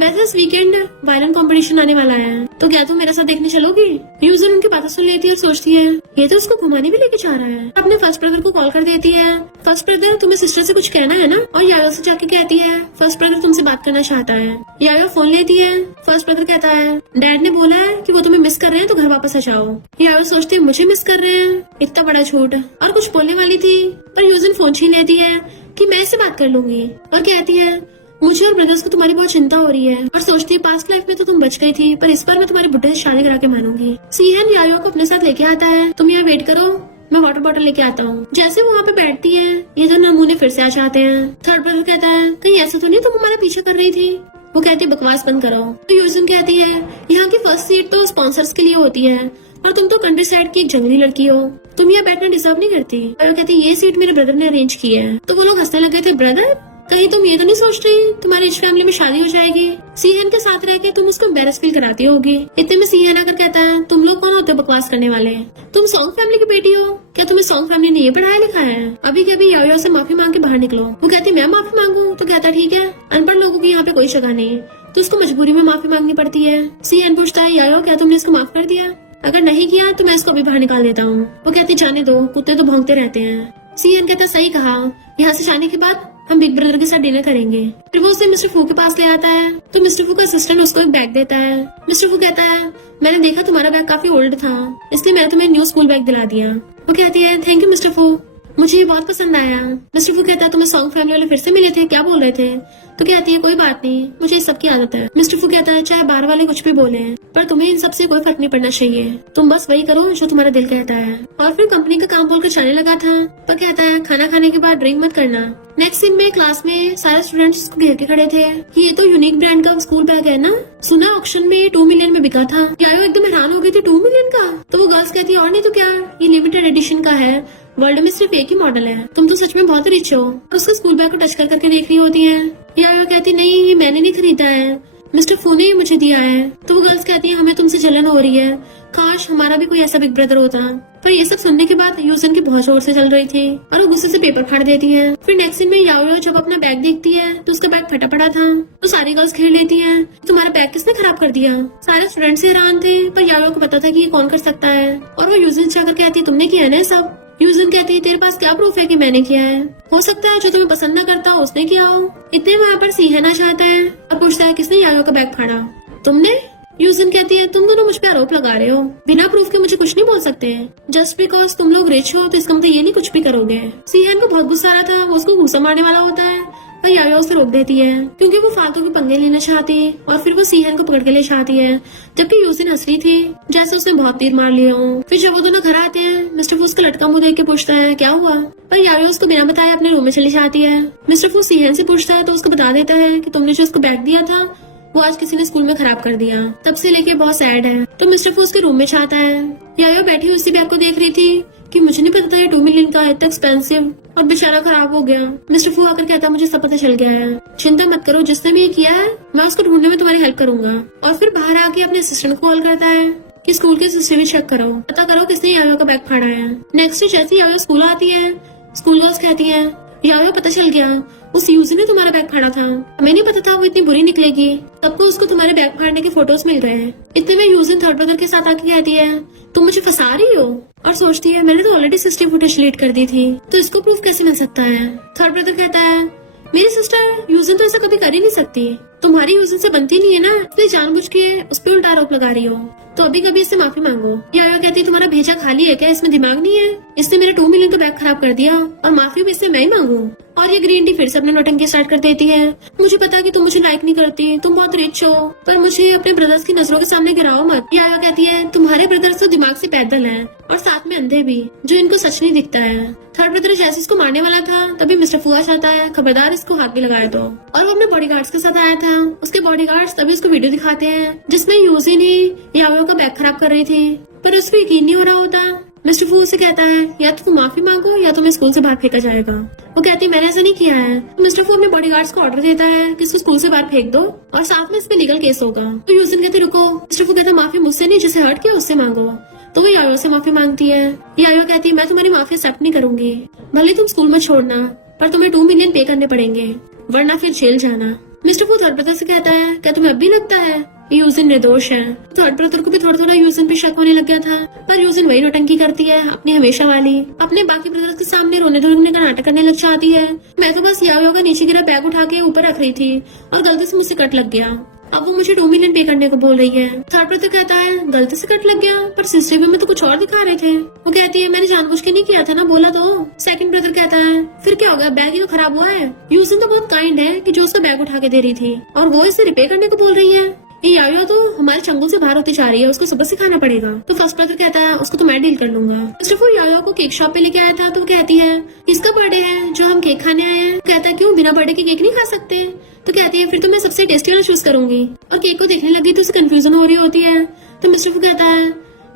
वैसे इस वीकेंड वायरन कंपटीशन आने वाला है, तो क्या तुम मेरे साथ देखने चलोगी। यूजर उनकी बातें सुन लेती है और सोचती है ये तो उसको घुमाने भी लेके जा रहा है। अपने फर्स्ट ब्रदर को कॉल कर देती है, फर्स्ट ब्रदर तुम्हें सिस्टर से कुछ कहना है ना, और याया से जाके कहती है फर्स्ट ब्रदर तुमसे बात करना चाहता है। याया फोन लेती है। फर्स्ट ब्रदर कहता है डैड ने बोला है कि वो तुम्हें मिस कर रहे हैं तो घर वापस आ जाओ। याया सोचती है मुझे मिस कर रहे हैं, इतना बड़ा झूठ, और कुछ बोलने वाली थी पर यूजन फोन छीन लेती है कि मैं इससे बात कर लूंगी, और कहती है मुझे और ब्रदर्स को तुम्हारी बहुत चिंता हो रही है, और सोचती है पास्ट लाइफ में तो तुम बच गई थी, पर इस बार मैं तुम्हारे बुड्ढे से शादी करा के मानूंगी। सीहन याया को अपने साथ लेके आता है, तुम यहाँ वेट करो मैं वाटर बॉटल लेके आता हूँ। जैसे वो वहाँ पे बैठती है ये जो नमूने फिर से आ जाते हैं। थर्ड ब्रदर कहता है कहीं ऐसा तो नहीं तुम हमारा पीछा कर रही थी। वो कहती है बकवास बंद करो। तो यूजन कहती है यहाँ की फर्स्ट सीट तो स्पॉन्सर्स के लिए होती है, और तुम तो कंट्री साइड की एक जंगली लड़की हो, तुम यहाँ बैठना डिजर्व नहीं करती। और वो कहती है ये सीट मेरे ब्रदर ने अरेंज की है। तो वो लोग हंसने लगे थे ब्रदर, कहीं तुम ये तो नहीं सोच रही तुम्हारी इस फैमिली में शादी हो जाएगी, सीहन के साथ रह के तुम उसको एम्बेरस फील कराती होगी। इतने में सीहन आकर कहता है, तुम लोग कौन होते हो बकवास करने वाले? तुम सॉन्ग फैमिली की बेटी हो? क्या तुम्हें सॉन्ग फैमिली ने ये पढ़ाया लिखा है? अभी के अभी याओ से माफी मांग के बाहर निकलो। वो कहती मैं माफी मांगू? तो कहता ठीक है, अनपढ़ लोगों की यहाँ पे कोई जगह नहीं, तो उसको मजबूरी में माफी मांगनी पड़ती है। सीहन पूछता है, याओ क्या तुमने इसको माफ कर दिया? अगर नहीं किया तो मैं इसको अभी बाहर निकाल देता हूँ। वो कहती जाने दो, कुत्ते तो भौंकते रहते हैं। सीएन कहता सही कहा, यहाँ से जाने के बाद हम बिग ब्रदर के साथ डिनर करेंगे। फिर वो उसे मिस्टर फू के पास ले आता है, तो मिस्टर फू का असिस्टेंट उसको एक बैग देता है। मिस्टर फू कहता है मैंने देखा तुम्हारा बैग काफी ओल्ड था, इसलिए मैंने तुम्हें न्यू स्कूल बैग दिला दिया। वो कहती है थैंक यू मिस्टर फू, मुझे ये बहुत पसंद आया। मिस्टर फू कहता है तुम्हें सॉन्ग फैमिली वाले फिर से मिले थे, क्या बोल रहे थे? तो कहती है कोई बात नहीं, मुझे इस सब की आदत है। मिस्टर फू कहता है चाहे बाहर वाले कुछ भी बोले, पर तुम्हें इन सब से कोई फर्क नहीं पड़ना चाहिए, तुम बस वही करो जो तुम्हारा दिल कहता है। और फिर कंपनी का काम बोलकर चलने लगा था, पर कहता है खाना खाने के बाद ड्रिंक मत करना। नेक्स्ट सीन में क्लास में सारे स्टूडेंट्स इसको घेर के खड़े थे। ये तो यूनिक ब्रांड का स्कूल बैग है ना, सुना ऑक्शन में 2 मिलियन में बिका था। यार एकदम हैरान हो गई थी, 2 मिलियन का? तो वो गर्ल्स कहती है और नहीं तो क्या, ये लिमिटेड एडिशन का है, वर्ल्ड में सिर्फ एक ही मॉडल है, तुम तो सच में बहुत रिच हो। और उसके स्कूल बैग को टच कर करके देख रही होती है। यार कहती नहीं ये मैंने नहीं खरीदा है, मिस्टर फू ने ही मुझे दिया है। तो वो गर्ल्स कहती है हमें तुमसे जलन हो रही है, काश हमारा भी कोई ऐसा बिग ब्रदर होता। पर ये सब सुनने के बाद यूजन की बहुत जोर से चल रही थी और वो गुस्से से पेपर फाड़ देती है। फिर नेक्स्ट सीन में याओ जब अपना बैग देखती है तो उसका बैग फटा पड़ा था, तो सारी गर्ल्स खेल लेती हैं तुम्हारा बैग किसने खराब कर दिया? सारे स्टूडेंट्स हैरान थे, पर याओ को पता था कि ये कौन कर सकता है, और वो यूजन से आकर कहती है तुमने किया ना सब? यूजन कहती है तेरे पास क्या प्रूफ है कि मैंने किया है? हो सकता है जो तुम्हें पसंद न करता उसने किया हो। इतने वहाँ पर सीहन आ जाता है और पूछता है किसने याओ का बैग फाड़ा? तुमने? यूजन कहती है तुम दोनों मुझ पे आरोप लगा रहे हो, बिना प्रूफ के मुझे कुछ नहीं बोल सकते। जस्ट बिकॉज तुम लोग रिच हो तो इसका मतलब ये नहीं कुछ भी करोगे। सीहन को बहुत गुस्सा आ रहा था, वो उसको गुस्सा मारने वाला होता है, पर याओ उसे रोक देती है क्योंकि वो फालतू के पंगे लेना चाहती है, और फिर वो सीहन को पकड़ के ले चाहती है, जबकि यूजिन हंस रही थी जैसे उसने बहुत तीर मार लिए हो। फिर जब वो दोनों घर आते हैं, मिस्टर फू उसका लटका मुंह देख के पूछता है क्या हुआ, पर याओ उसको बिना बताए अपने रूम में चली जाती है। मिस्टर फू सीहन से पूछता है तो उसको बता देता है कि तुमने जो उसको बैग दिया था वो आज किसी ने स्कूल में खराब कर दिया, तब से लेके बहुत सैड है। तो मिस्टर फू उसके रूम में चाहता है। याओ बैठी उसी बैग को देख रही थी कि मुझे नहीं पता था ये 2 मिलियन का इतना एक्सपेंसिव, और बेचारा खराब हो गया। मिस्टर फू आकर कहता मुझे सब पता चल गया है, चिंता मत करो, जिसने भी ये किया है मैं उसको ढूंढने में तुम्हारी हेल्प करूंगा। और फिर बाहर आके अपने असिस्टेंट को कॉल करता है कि स्कूल के सीसीटीवी चेक करो, पता करो किसने याओ का बैग फाड़ा है। नेक्स्ट डे जैसे याओ स्कूल आती है, स्कूल गर्ल्स कहती है याओ पता चल गया, उस यूजी ने तुम्हारा बैग फाड़ा था, हमें नहीं पता था वो इतनी बुरी निकलेगी, तब को उसको तुम्हारे बैग फाड़ने के फोटोज मिल गए हैं। इतने में यूजिन थर्ड ब्रदर के साथ आके कहती है तुम मुझे फंसा रही हो, और सोचती है मैंने तो ऑलरेडी सिस्टम फुटेज डिलीट कर दी थी, तो इसको प्रूफ कैसे मिल सकता है? थर्ड ब्रदर कहता है मेरी सिस्टर यूजिन तो ऐसा कभी कर ही नहीं सकती, तुम्हारी यूजिन से बनती नहीं है ना, इसलिए जानबूझ के उस पर उल्टा आरोप लगा रही हो, तो अभी कभी इससे माफी मांगो। याओ कहती है तुम्हारा भेजा खाली है क्या, इसमें दिमाग नहीं है, इसने मेरे 2 मिलियन का बैग खराब कर दिया और माफी भी इससे मैं ही मांगू। और ये ग्रीन टी फिर से अपने नौटंकी स्टार्ट कर देती है, मुझे पता है कि तुम मुझे लाइक नहीं करती, तुम बहुत रिच हो, पर मुझे अपने ब्रदर्स की नजरों के सामने गिराओ मत। याओ कहती है तुम्हारे ब्रदर्स तो दिमाग से पैदल हैं और साथ में अंधे भी, जो इनको सच नहीं दिखता है। थर्ड ब्रदर जैसे इसको मारने वाला था तभी मिस्टर फू आ जाता है, खबरदार इसको हाथ भी लगाए दो, और वो अपने बॉडीगार्ड्स के साथ आया था। उसके बॉडीगार्ड्स तभी उसको वीडियो दिखाते हैं जिसमें यूजिन ही याओ का बैग खराब कर रही थी, पर उस पर यकीन नहीं हो रहा होता। मिस्टर फू से कहता है या तो तुम माफी मांगो या तुम्हें स्कूल से बाहर फेंका जाएगा। वो कहती है मैंने ऐसा नहीं किया है। तो मिस्टर फू अपने बॉडीगार्ड्स को ऑर्डर देता है कि इसको स्कूल से बाहर फेंक दो और साथ में इस पे लीगल केस होगा। तो यूजिन कहती रुको, मिस्टर फू कहता माफी मुझसे नहीं, जिसे हर्ट किया उससे मांगो। तो वो याओ से माफी मांगती है। याओ कहती है मैं तुम्हारी माफी एक्सेप्ट नहीं करूंगी, भले तुम स्कूल में छोड़ना, पर तुम्हें 2 मिलियन पे करने पड़ेंगे, वरना फिर जेल जाना। मिस्टर फू थर्ड ब्रदर से कहता है क्या तुम्हें अब भी लगता है यूजिन निर्दोष है? थर्ड ब्रदर को भी थोड़ा थोड़ा यूजिन पे शक होने लग गया था, पर यूजिन वही नौटंकी करती है अपनी हमेशा वाली, अपने बाकी ब्रदर्स के सामने रोने धोने का नाटक करने लग जाती है। मैं तो बस याओ का नीचे गिरा बैग उठा के ऊपर रख रही थी और गलती से मुझसे कट लग गया, अब वो मुझे 2 मिलियन पे करने को बोल रही है। थर्ड ब्रदर कहता है गलती से कट लग गया, पर सीसीटीवी में तो कुछ और दिखा रहे थे। वो कहती है मैंने जानबूझ के नहीं किया था ना, बोला तो। सेकंड ब्रदर कहता है फिर क्या हो गया, बैग ही तो खराब हुआ है। यूजिन तो बहुत काइंड है कि जो उसका बैग उठा के दे रही थी, और वो इसे रिपेयर करने को बोल रही है। ये याओ तो हमारे चंगुल से बाहर होती जा रही है, उसको सबक सिखाना पड़ेगा। तो फर्स्ट ब्रदर कहता है उसको तो मैं डील कर लूंगा। मिस्टर फू याओ को केक शॉप पे लेके आया था, तो वो कहती है इसका बर्थडे है जो हम केक खाने आए हैं। कहता है क्यों, बिना बर्थडे के केक नहीं खा सकते? तो कहती है फिर तो मैं सबसे टेस्टी वाला चूज करूंगी, और केक को देखने लगी तो उसे कंफ्यूजन हो रही होती है। तो मिस्टर फू कहता है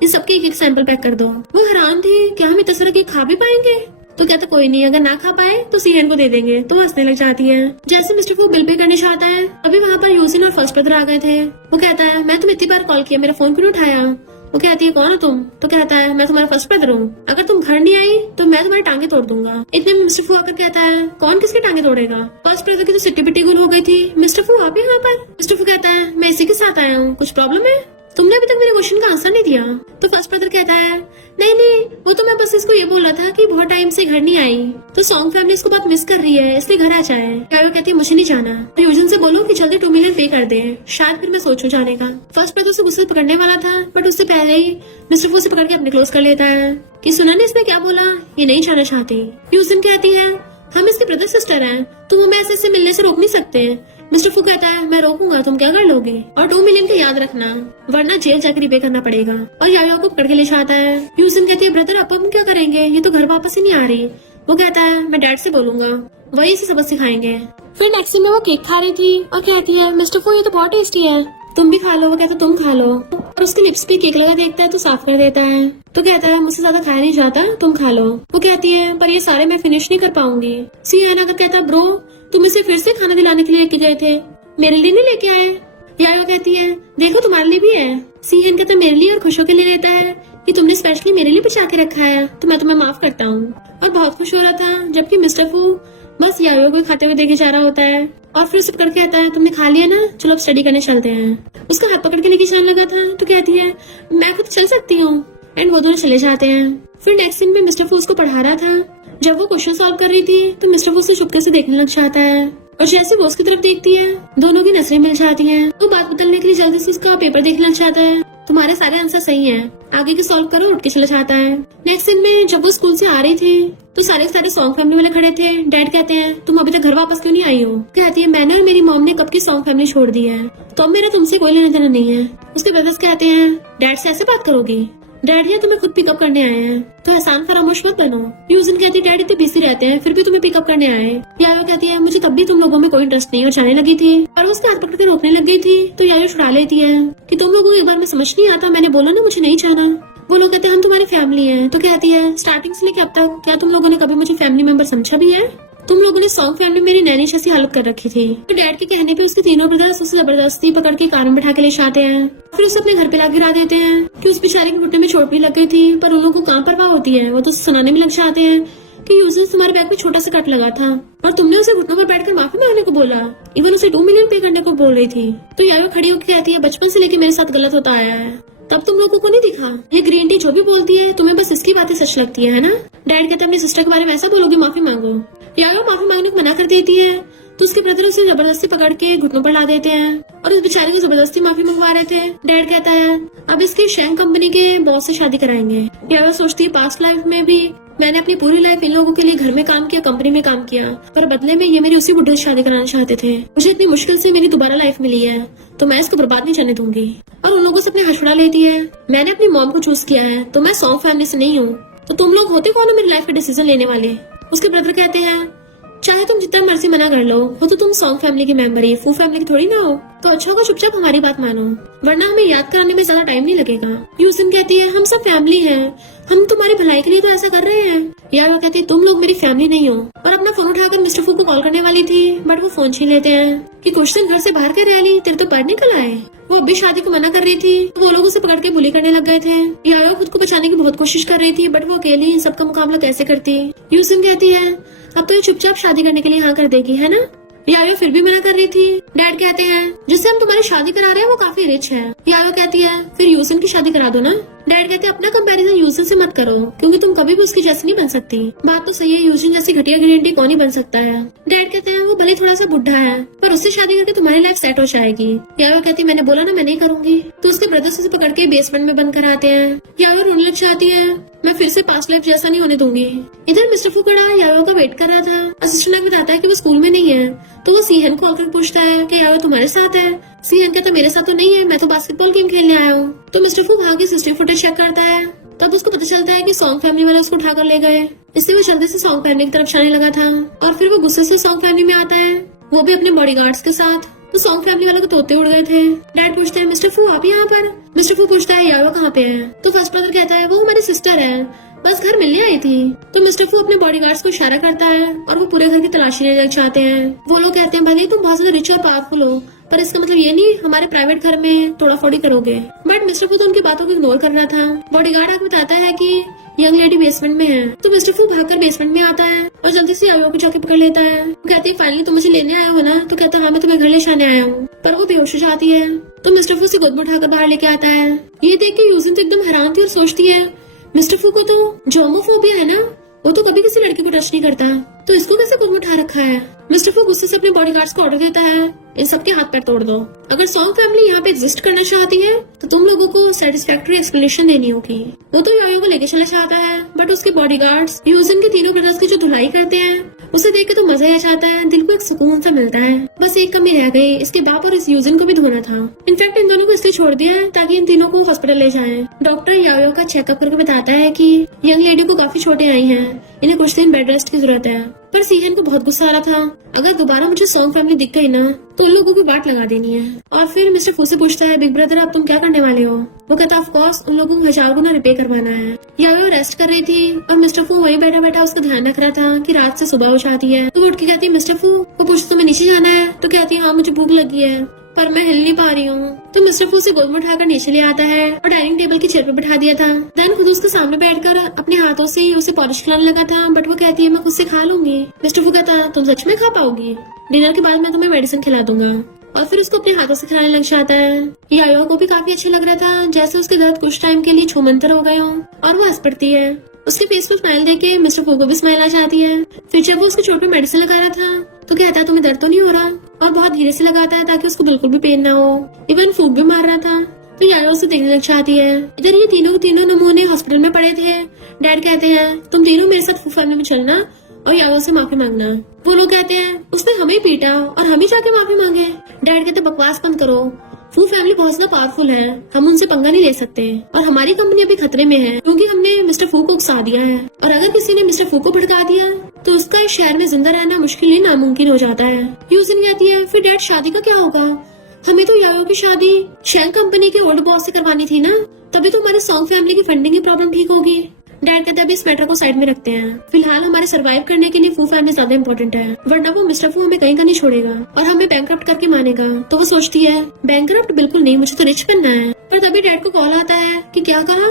इन सबके एक सैंपल पैक कर दो। वो हैरान थी क्या हम इतना सारा केक खा भी पाएंगे? तो कहता कोई नहीं, अगर ना खा पाए तो सीएन को दे देंगे। तो हंसने लग जाती है। जैसे मिस्टर फू बिल पे करने चाहता है, अभी वहाँ पर यूजिन और फर्स्ट ब्रदर आ गए थे। वो कहता है मैं तुम्हें इतनी बार कॉल किया, मेरा फोन क्यों नहीं उठाया? वो कहती है कौन हो तुम? तो कहता है मैं तुम्हारा फर्स्ट ब्रदर हूँ, अगर तुम घर नहीं आई तो मैं तुम्हारी टांगे तोड़ दूंगा। इतने में मिस्टर फू आकर कहता है कौन किसकी टांगे तोड़ेगा? फर्स्ट ब्रदर की तो सिट्टी पिट्टी गुल हो गई थी। मिस्टर फू आप यहाँ पर? मिस्टर फू कहता है मैं इसी के साथ आया हूँ, कुछ प्रॉब्लम है? तुमने अभी तक मेरे क्वेश्चन का आंसर नहीं दिया। तो फर्स्ट ब्रदर कहता है नहीं, वो तो मैं बस इसको ये बोल रहा था कि बहुत टाइम से घर नहीं आई, तो सॉन्ग फैमिली इसको बहुत मिस कर रही है, इसलिए घर आ जाए। यारो कहती है मुझे नहीं जाना, तो यूजन से बोलो कि जल्दी 2 मिलियन पे कर दे, शायद फिर मैं सोचूं जाने का। फर्स्ट ब्रदर उसे गुस्से पकड़ने वाला था, बट उससे पहले ही मिस्टर फू से पकड़ के अपने क्लोज कर लेता है कि सुना ने इसने क्या बोला, ये नहीं जाना चाहती। यूजन कहती है हम इसके ब्रदर सिस्टर हैं, तुम हमें ऐसे मिलने से रोक नहीं सकते। मिस्टर फू कहता है मैं रोकूंगा, तुम क्या कर लोगे? और 2 मिलियन का याद रखना, वरना जेल जाकर रिपे करना पड़ेगा। और याया को पकड़ के ले जाता है। यूजिन कहती है ब्रदर अब हम क्या करेंगे, ये तो घर वापस ही नहीं आ रही। वो कहता है मैं डैड से बोलूंगा, वही इसे सबक सिखाएंगे। फिर नेक्स्ट में वो केक खा रही थी और कहती है मिस्टर फू ये तो बहुत टेस्टी है, तुम भी खा लो। वो कहता तुम खा लो, और उसके लिप्स पे केक लगा देखता है तो साफ कर देता है। तो कहता है मुझसे ज्यादा खाया नहीं जाता, तुम खा लो। वो कहती है पर ये सारे मैं फिनिश नहीं कर पाऊंगी। सीएन आकर कहता है ब्रो तुम इसे फिर से खाना दिलाने के लिए लेके गए थे, मेरे लिए नहीं लेके आए। यायो कहती है देखो तुम्हारे लिए भी है। सीएन कहता है मेरे लिए और खुशों के लिए लेता है कि तुमने स्पेशली मेरे लिए बचा के रखा है, तो मैं तुम्हें माफ करता हूँ। और बहुत खुश हो रहा था, जबकि मिस्टर फू बस यायो को खाते हुए देखे जा रहा होता है। और फिर उसे पकड़ के कहता है तुमने खा लिया ना, चलो अब स्टडी करने चलते हैं। उसका हाथ पकड़ के लेके जाने लगा था, तो कहती है मैं खुद चल सकती हूँ, एंड वो दोनों चले जाते हैं। फिर नेक्स्ट सीन में मिस्टर फू उसको पढ़ा रहा था। जब वो क्वेश्चन सॉल्व कर रही थी तो मिस्टर फू उसे चुपके से देखने लग जाता है, और जैसे वो उसकी तरफ देखती है दोनों की नजरें मिल जाती हैं। वो बात बदलने के लिए जल्दी से उसका पेपर देखने लग जाता है। तुम्हारे सारे आंसर सही हैं, आगे के सॉल्व करो, उठ के चला जाता है। नेक्स्ट सीन में जब वो स्कूल से आ रही थी तो सारे सॉन्ग फैमिली वाले खड़े थे। डैड कहते हैं तुम अभी तक घर वापस क्यों नहीं आई हो? कहती है मैंने और मेरी मॉम ने कब की सॉन्ग फैमिली छोड़ दी है, तो अब मेरा तुमसे कोई लेना देना नहीं है। उसके ब्रदर्स कहते हैं डैड से ऐसे बात करोगी? डैड या तुम्हें खुद पिकअप करने आए हैं, तो एहसान फरामोश मत बनो। यूजिन कहती है डैडी तो बिजी रहते हैं, फिर भी तुम्हें पिकअप करने आए। यायो कहती है मुझे तब भी तुम लोगों में कोई इंटरेस्ट नहीं, और जाने लगी थी। और वो उसके हाथ पकड़ के रोकने लग गई थी, तो यायो छुड़ा लेती है कि तुम लोगों को एक बार में समझ नहीं आता, मैंने बोला ना मुझे नहीं जाना। वो लोग कहते हैं हम तुम्हारी फैमिली है। तो कहती है स्टार्टिंग से लेकर अब तक क्या तुम लोगों ने कभी मुझे फैमिली मेंबर समझा भी है? तुम लोगों ने सॉन्ग फैमिली मेरी नैनी जैसी हालत कर रखी थी। तो डैड के कहने पे उसके तीनों ब्रदर्स उसे जबरदस्ती पकड़ के कार में बैठा के ले जाते हैं। फिर उसे अपने घर पे ला गिरा देते हैं कि उस बेचारे के घुटने में चोट भी लग गई थी, पर उन लोगों को कहाँ परवाह होती है। वो तो सुनाने में लग जाते हैं कि यूजर तुम्हारे बैग में छोटा सा कट लगा था और तुमने उसे घुटनों पर बैठकर माफी मांगने को बोला, इवन उसे 2 मिलियन पे करने को बोल रही थी। तो यारो खड़ी होकर कहती है बचपन से लेके मेरे साथ गलत होता आया है, तब तुम लोगों को नहीं दिखा? ये ग्रीन टी जो भी बोलती है तुम्हें बस इसकी बातें सच लगती है ना? डैड कहता है अपनी सिस्टर के बारे में ऐसा बोलोगे, माफी मांगो। यारो माफी मांगने को मना कर देती है, तो उसके ब्रदर उसे जबरदस्ती पकड़ के घुटनों पर ला देते हैं और उस बेचारे को जबरदस्ती माफी मंगवा रहे थे। डैड कहता है अब इसके शैंग कंपनी के बॉस से शादी कराएंगे। यारो सोचती है पास्ट लाइफ में भी मैंने अपनी पूरी लाइफ इन लोगों के लिए घर में काम किया, कंपनी में काम किया, पर बदले में ये मेरी उसी बुढ़े से शादी कराना चाहते थे। मुझे इतनी मुश्किल से मेरी दोबारा लाइफ मिली है, तो मैं इसको बर्बाद नहीं करने दूंगी। और उन लोगों से अपने हाथ छुड़ा लेती है। मैंने अपनी मॉम को चूज किया है, तो मैं सॉन्ग फैमिली से नहीं हूँ, तो तुम लोग होते कौन हो मेरी लाइफ का डिसीजन लेने वाले? उसके ब्रदर कहते हैं चाहे तुम जितना मर्जी मना कर लो, हो तो तुम सॉन्ग फैमिली के मेंबर ही, फू फैमिली की थोड़ी ना हो, तो अच्छा होगा चुपचाप हमारी बात मानो, वरना हमें याद कराने में ज्यादा टाइम नहीं लगेगा। यूजिन कहती है हम सब फैमिली हैं, हम तुम्हारी भलाई के लिए तो ऐसा कर रहे हैं। यार वो कहती है तुम लोग मेरी फैमिली नहीं हो। और अपना फोन उठाकर मिस्टर फू को कॉल करने वाली थी, बट वो फोन छीन लेते हैं कि कुछ दिन घर से बाहर के रैली, तेरे तो पढ़ निकल आए। वो अभी शादी को मना कर रही थी, तो वो लोग उसे पकड़ के बुली करने लग गए थे। यारो खुद को बचाने की बहुत कोशिश कर रही थी, बट वो अकेली इन सबका मुकाबला कैसे करती। यूजिन कहती है अब तो ये चुपचाप शादी करने के लिए हाँ कर देगी, है ना? यारो फिर भी मना कर रही थी। डैड कहते हैं जिससे हम तुम्हारी शादी करा रहे हैं वो काफी रिच है। यारो कहती है फिर यूजिन की शादी करा दो ना। डैड कहते हैं अपना कंपैरिजन यूजिन से मत करो, क्योंकि तुम कभी भी उसकी जैसी नहीं बन सकती। बात तो सही है, यूजिन जैसी घटिया ग्रीन कौन ही बन सकता है। डैड कहते हैं वो भले थोड़ा सा बुढ़ा है, पर उससे शादी करके तुम्हारी लाइफ सेट हो जाएगी। यारो कहती है मैंने बोला ना मैं नहीं करूंगी। तो उसके ब्रदर्स उसे पकड़ के बेसमेंट में बंद कराते हैं। यारो रोने लग जाती है, मैं फिर से पास्ट लाइफ जैसा नहीं होने दूंगी। इधर मिस्टर फू खड़ा यारो का वेट कर रहा था। असिस्टेंट बताता है कि वो स्कूल में नहीं है, तो वो सीहन को कॉल कर पूछता है कि यारो तुम्हारे साथ है। सीहन कहता मेरे साथ तो नहीं है, मैं तो बास्केटबॉल गेम खेलने आया हूँ। तो मिस्टर फू वहाँ की सिस्टम फुटेज चेक करता है, तब उसको पता चलता है कि सॉन्ग फैमिली वाले उसको उठाकर ले गए, इसलिए वो जल्दी से सॉन्ग फैमिली की तरफ जाने लगा था। और फिर वो गुस्से से सॉन्ग फैमिली में आता है, वो भी अपने बॉडीगार्ड्स के साथ। तो सॉन्ग फैमिली वालों को तोते उड़ गए थे। डैड पूछते हैं मिस्टर फू आप यहाँ पर? मिस्टर फू पूछता है यारो कहाँ पे है? तो फर्स्ट ब्रदर कहता है वो हमारी सिस्टर है, बस घर मिलने आई थी। तो मिस्टर फू अपने बॉडीगार्ड्स को इशारा करता है और वो पूरे घर की तलाशी लेने लग जाते हैं। वो लोग कहते हैं भले ही तुम बहुत ज्यादा रिच और पावरफुल हो, पर इसका मतलब ये नहीं हमारे प्राइवेट घर में तोड़ाफोड़ी करोगे। बट मिस्टर फू तो उनकी बातों को इग्नोर कर रहा था। बॉडीगार्ड आके बताता है कि यंग लेडी बेसमेंट में है। तो मिस्टर फू भागकर बेसमेंट में आता है और जल्दी से याओ को जाके पकड़ लेता है। वो कहती है फाइनली तुम मुझे लेने आए हो ना? तो कहता है हाँ मैं तुम्हें घर ले जाने आया हूँ। पर वो बेहोश हो जाती है। तो मिस्टर फू से गोद में उठाकर बाहर लेके आता है। ये देख के यूजिन तो एकदम हैरान थी और सोचती है मिस्टर फू को तो जोमोफोबिया है ना, वो तो कभी किसी लड़की को टच नहीं करता, तो इसको कैसे गोद में उठा रखा है। मिस्टर फू गुस्से से अपने बॉडीगार्ड्स को ऑर्डर देता है इन सबके हाथ पैर तोड़ दो। अगर सॉन्ग फैमिली यहाँ पे एग्जिस्ट करना चाहती है तो तुम लोगों को सेटिस्फैक्टरी एक्सप्लेनेशन देनी होगी। वो तो यायो को लेके चला चाहता है, बट उसके बॉडीगार्ड्स यूजिन के तीनों ब्रदर्स की जो धुलाई करते हैं उसे देख के तो मजा ही आ जाता है, दिल को एक सुकून सा मिलता है। बस एक कमी रह गई, इसके बाप और इस यूजिन को भी धोना था। इनफैक्ट इन दोनों को इसलिए छोड़ दिया है ताकि इन तीनों को हॉस्पिटल ले जाए। डॉक्टर यायो का चेकअप करके बताता है कि यंग लेडी को काफी चोटें आई हैं, इन्हें कुछ दिन बेड रेस्ट की जरूरत है। पर सीहन को बहुत गुस्सा आ रहा था, अगर दोबारा मुझे सॉन्ग फैमिली दिख गई ना तो उन लोगों की बात लगा देनी है। और फिर मिस्टर फू से पूछता है बिग ब्रदर अब तुम क्या करने वाले हो? वो कहता ऑफ कोर्स उन लोगों को 1000 गुना रिपे करवाना है। यायो रेस्ट कर रही थी और मिस्टर फू वहीं बैठा बैठा उसका ध्यान रख रहा था कि रात से सुबह हो जाती है। तो वो उठ के कहती है मिस्टर फू, वो पूछता तुम्हें नीचे जाना है? तो कहती है हाँ मुझे भूख लगी है पर मैं हिल नहीं पा रही हूँ। तो मिस्टर फू से गोद में उठाकर नीचे ले आता है और डाइनिंग टेबल की चेयर पर बैठा दिया था। देन खुद उसके सामने बैठकर अपने हाथों से उसे पॉलिश खिलाने लगा था, बट वो कहती है मैं खुद से खा लूंगी। मिस्टर फू कहता तुम सच में खा पाओगी? डिनर के बाद मैं तुम्हें मेडिसिन खिला दूंगा। और फिर उसको अपने हाथों से खिलाने लग जाता है। यायो को भी काफी अच्छा लग रहा था, जैसे उसके दर्द कुछ टाइम के लिए छूमंतर हो गए हों और वो हंस पड़ती है। उसके फेस पर स्माइल देके मिस्टर फू को भी स्माइल आ जाती है। फिर जब वो उसके चोट पे मेडिसिन लगा रहा था तो कहता है तुम्हें दर्द तो नहीं हो रहा, और बहुत धीरे से लगाता है ताकि उसको बिल्कुल भी पेन ना हो। इवन फूक भी मार रहा था। तो यायो उसे देखने लग जाती है। इधर ये तीनों नमूने हॉस्पिटल में पड़े थे। डैड कहते हैं तुम तीनों मेरे साथ फू फैमिली में चलना और यायो से माफी मांगना। वो लोग कहते हैं उसने हमें पीटा और हम ही जाके माफी मांगे। डैड कहते बकवास बंद करो, फू फैमिली बहुत ज्यादा पावरफुल है, हम उनसे पंगा नहीं ले सकते और हमारी कंपनी अभी खतरे में है क्योंकि हमने मिस्टर फू को उकसा दिया है, और अगर किसी ने मिस्टर फू को भड़का दिया तो उसका इस शहर में जिंदा रहना मुश्किल ही नामुमकिन हो जाता है। यूजिन कहती है फिर डैड शादी का क्या होगा? हमें तो यायो की शादी शेल कंपनी के ओल्ड बॉस से करवानी थी ना, तभी तो हमारे सॉन्ग फैमिली की फंडिंग की प्रॉब्लम ठीक होगी। डैड कहते हैं इस मैटर को साइड में रखते हैं, फिलहाल हमारे सरवाइव करने के लिए फू फैमिली ज्यादा इम्पोर्टेंट है, वरना वो मिस्टर फू हमें कहीं का नहीं छोड़ेगा और हमें बैंकरप्ट करके मानेगा। तो वो सोचती है बैंकरप्ट बिल्कुल नहीं, मुझे तो रिच बनना है। पर तभी डैड को कॉल आता है कि क्या कहा,